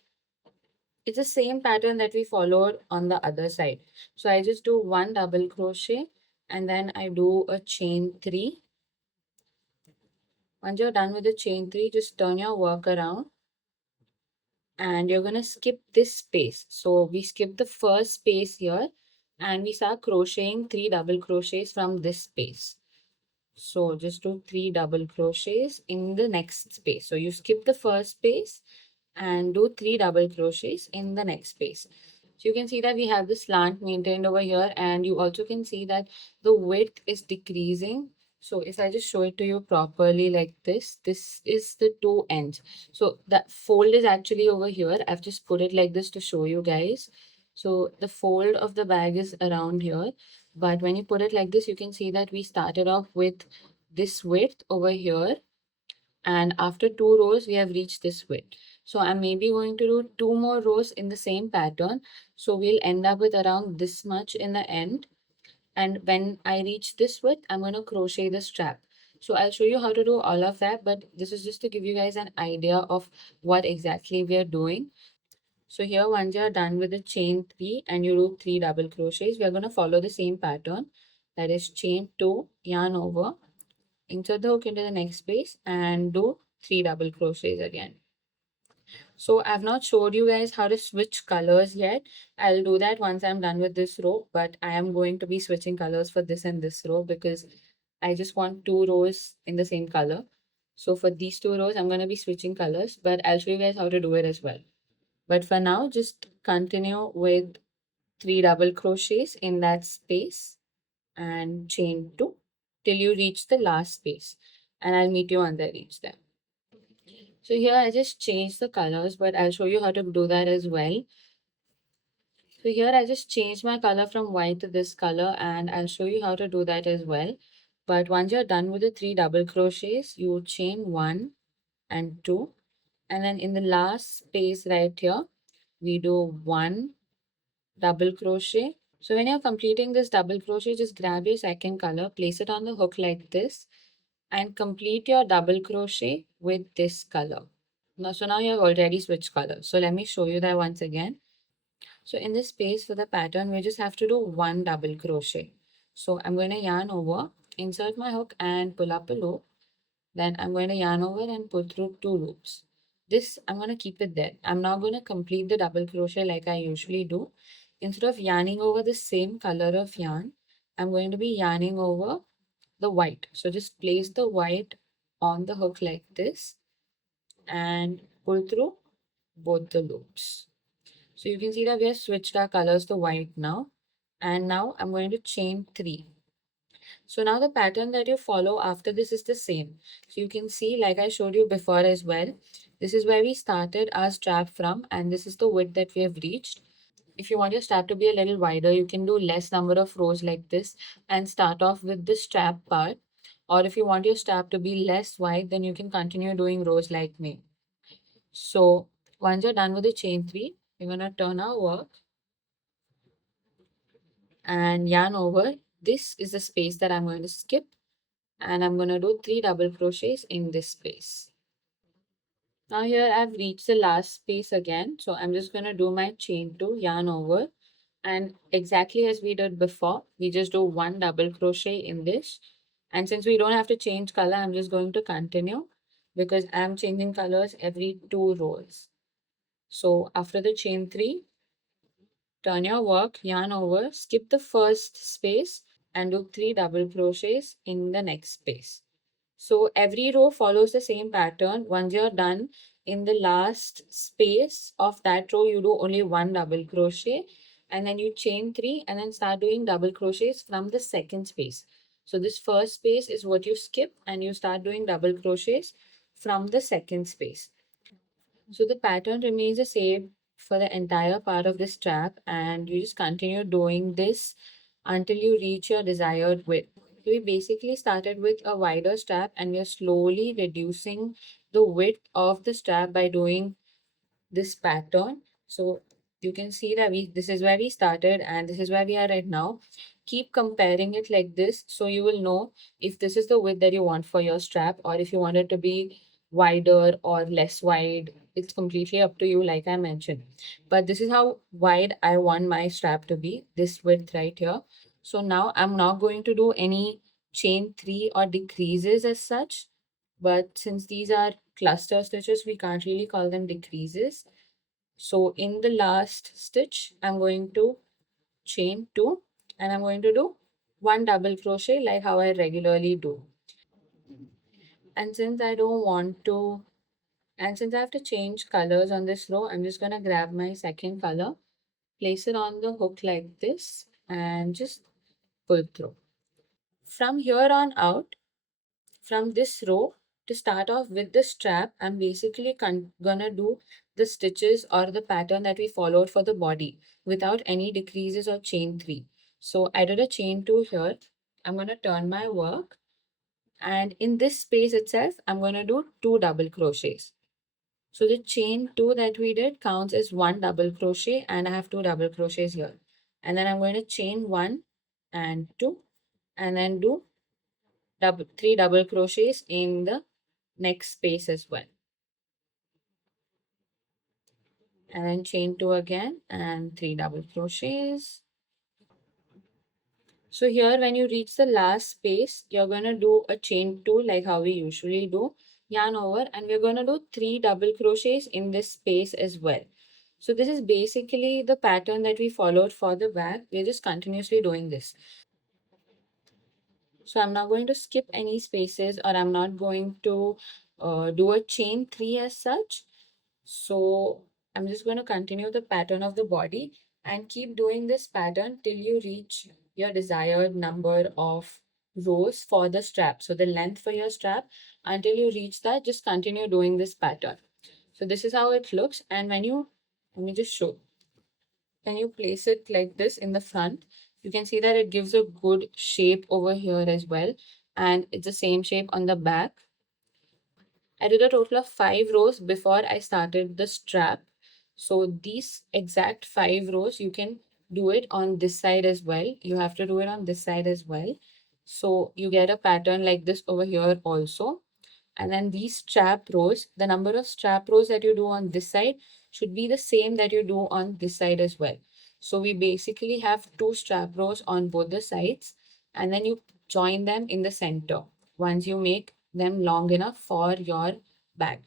It's the same pattern that we followed on the other side. So I just do 1 double crochet and then I do a chain 3. Once you're done with the chain 3, just turn your work around and you're going to skip this space. So we skip the first space here and we start crocheting 3 double crochets from this space. So just do 3 double crochets in the next space. So you skip the first space and do 3 double crochets in the next space. So you can see that we have the slant maintained over here and you also can see that the width is decreasing So if I just show it to you properly like this is the two ends. So the fold is actually over here. I've just put it like this to show you guys. So the fold of the bag is around here. But when you put it like this, you can see that we started off with this width over here. And after two rows, we have reached this width. So I'm maybe going to do two more rows in the same pattern. So we'll end up with around this much in the end. And when I reach this width, I'm going to crochet the strap. So I'll show you how to do all of that, but this is just to give you guys an idea of what exactly we are doing. So here, once you're done with the chain 3 and you do 3 double crochets, we are going to follow the same pattern. That is chain 2, yarn over, insert the hook into the next space and do 3 double crochets again. So I've not showed you guys how to switch colors yet. I'll do that once I'm done with this row, but I am going to be switching colors for this and this row because I just want two rows in the same color. So for these two rows, I'm going to be switching colors, but I'll show you guys how to do it as well. But for now, just continue with 3 double crochets in that space and chain 2 till you reach the last space. And I'll meet you once I reach there. So here I just changed the colors, but I'll show you how to do that as well. So here I just changed my color from white to this color and I'll show you how to do that as well. But once you're done with the 3 double crochets, you chain 1 and 2. And then in the last space right here, we do 1 double crochet. So when you're completing this double crochet, just grab your second color, place it on the hook like this and complete your double crochet with this color. So now you have already switched colors. So let me show you that once again. So in this space for the pattern, we just have to do 1 double crochet. So I'm going to yarn over, insert my hook and pull up a loop. Then I'm going to yarn over and pull through 2 loops. This, I'm going to keep it there. I'm not going to complete the double crochet like I usually do. Instead of yarning over the same color of yarn, I'm going to be yarning over the white. So just place the white on the hook like this and pull through both the loops. So you can see that we have switched our colors to white now. And now I'm going to chain 3. So now the pattern that you follow after this is the same. So you can see, like I showed you before as well, this is where we started our strap from and this is the width that we have reached. If you want your strap to be a little wider, you can do less number of rows like this and start off with the strap part. Or if you want your strap to be less wide, then you can continue doing rows like me. So once you're done with the chain 3, we're going to turn our work and yarn over. This is the space that I'm going to skip and I'm going to do 3 double crochets in this space. Now here I've reached the last space again. So I'm just going to do my chain 2, yarn over, and exactly as we did before, we just do 1 double crochet in this. And since we don't have to change color, I'm just going to continue because I'm changing colors every 2 rows. So after the chain 3, turn your work, yarn over, skip the first space and do 3 double crochets in the next space. So every row follows the same pattern. Once you're done in the last space of that row, you do only 1 double crochet and then you chain 3 and then start doing double crochets from the second space. So this first space is what you skip and you start doing double crochets from the second space. So the pattern remains the same for the entire part of the strap and you just continue doing this until you reach your desired width. We basically started with a wider strap and we are slowly reducing the width of the strap by doing this pattern. So you can see that this is where we started and this is where we are right now. Keep comparing it like this so you will know if this is the width that you want for your strap or if you want it to be wider or less wide. It's completely up to you, like I mentioned. But this is how wide I want my strap to be, this width right here. So now I'm not going to do any chain 3 or decreases as such. But since these are cluster stitches, we can't really call them decreases. So in the last stitch, I'm going to chain 2 and I'm going to do 1 double crochet like how I regularly do. And since I don't want to, and since I have to change colors on this row, I'm just going to grab my second color, place it on the hook like this and just pull through. From here on out, from this row, to start off with the strap, I'm basically gonna do the stitches or the pattern that we followed for the body without any decreases or chain 3. So I did a chain 2 here. I'm gonna turn my work, and in this space itself, I'm gonna do 2 double crochets. So the chain 2 that we did counts as 1 double crochet, and I have 2 double crochets here. And then I'm going to chain 1 and 2, and then do 3 double crochets in the next space as well. And then chain 2 again and 3 double crochets. So here when you reach the last space, you're going to do a chain 2 like how we usually do, yarn over, and we're going to do 3 double crochets in this space as well. So this is basically the pattern that we followed for the bag. We're just continuously doing this. So I'm not going to skip any spaces, or I'm not going to do a chain 3 as such. So I'm just going to continue the pattern of the body and keep doing this pattern till you reach your desired number of rows for the strap. So the length for your strap, until you reach that, just continue doing this pattern. So this is how it looks. And let me just show. When you place it like this in the front, you can see that it gives a good shape over here as well. And it's the same shape on the back. I did a total of 5 rows before I started the strap. So these exact 5 rows, you can do it on this side as well. You have to do it on this side as well. So you get a pattern like this over here also. And then these strap rows, the number of strap rows that you do on this side should be the same that you do on this side as well. So we basically have 2 strap rows on both the sides, and then you join them in the center once you make them long enough for your bag.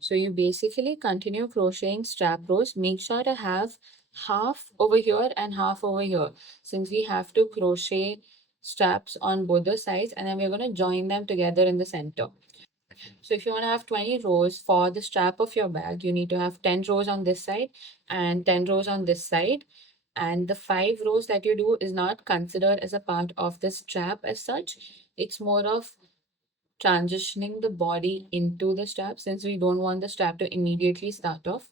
So you basically continue crocheting strap rows. Make sure to have half over here and half over here, since we have to crochet straps on both the sides, and then we're going to join them together in the center. So if you want to have 20 rows for the strap of your bag, you need to have 10 rows on this side and 10 rows on this side. And the 5 rows that you do is not considered as a part of the strap as such. It's more of transitioning the body into the strap, since we don't want the strap to immediately start off.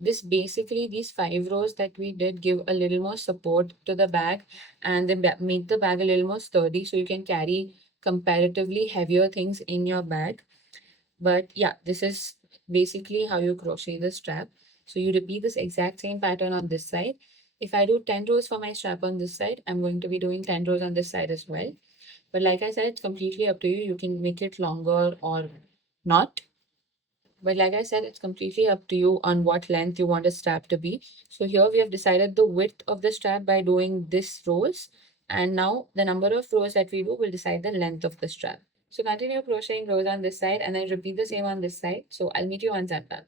This basically, these 5 rows that we did give a little more support to the bag, and they make the bag a little more sturdy, so you can carry comparatively heavier things in your bag. But yeah, this is basically how you crochet the strap. So you repeat this exact same pattern on this side. If I do 10 rows for my strap on this side, I'm going to be doing 10 rows on this side as well. But like I said, it's completely up to you. You can make it longer or not. But like I said, it's completely up to you on what length you want the strap to be. So here we have decided the width of the strap by doing this rows. And now the number of rows that we do will decide the length of the strap. So continue crocheting rows on this side and then repeat the same on this side. So I'll meet you once I'm done.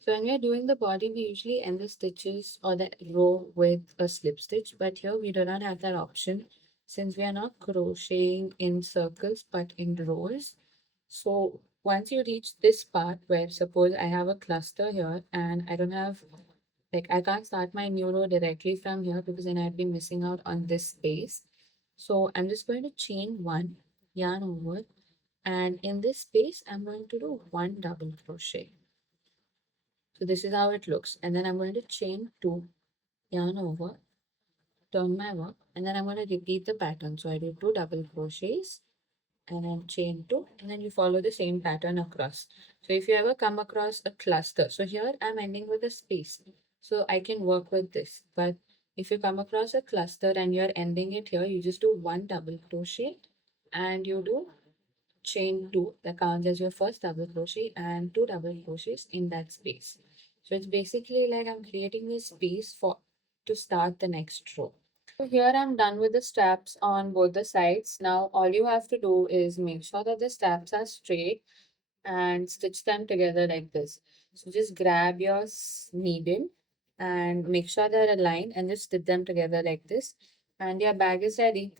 So when we are doing the body, we usually end the stitches or the row with a slip stitch, but here we do not have that option since we are not crocheting in circles but in rows. So once you reach this part where suppose I have a cluster here and I don't have, like, I can't start my new row directly from here because then I'd be missing out on this space. So I'm just going to chain 1, yarn over, and in this space I'm going to do 1 double crochet. So this is how it looks. And then I'm going to chain 2, yarn over, turn my work, and then I'm going to repeat the pattern. So I do 2 double crochets and then chain 2, and then you follow the same pattern across. So if you ever come across a cluster, so here I'm ending with a space, so I can work with this. But if you come across a cluster and you're ending it here, you just do 1 double crochet and you do chain 2, that counts as your first double crochet, and 2 double crochets in that space. So it's basically like I'm creating a space for to start the next row. So here I'm done with the straps on both the sides. Now all you have to do is make sure that the straps are straight and stitch them together like this. So just grab your needle and make sure they're aligned and just stitch them together like this, and your bag is ready.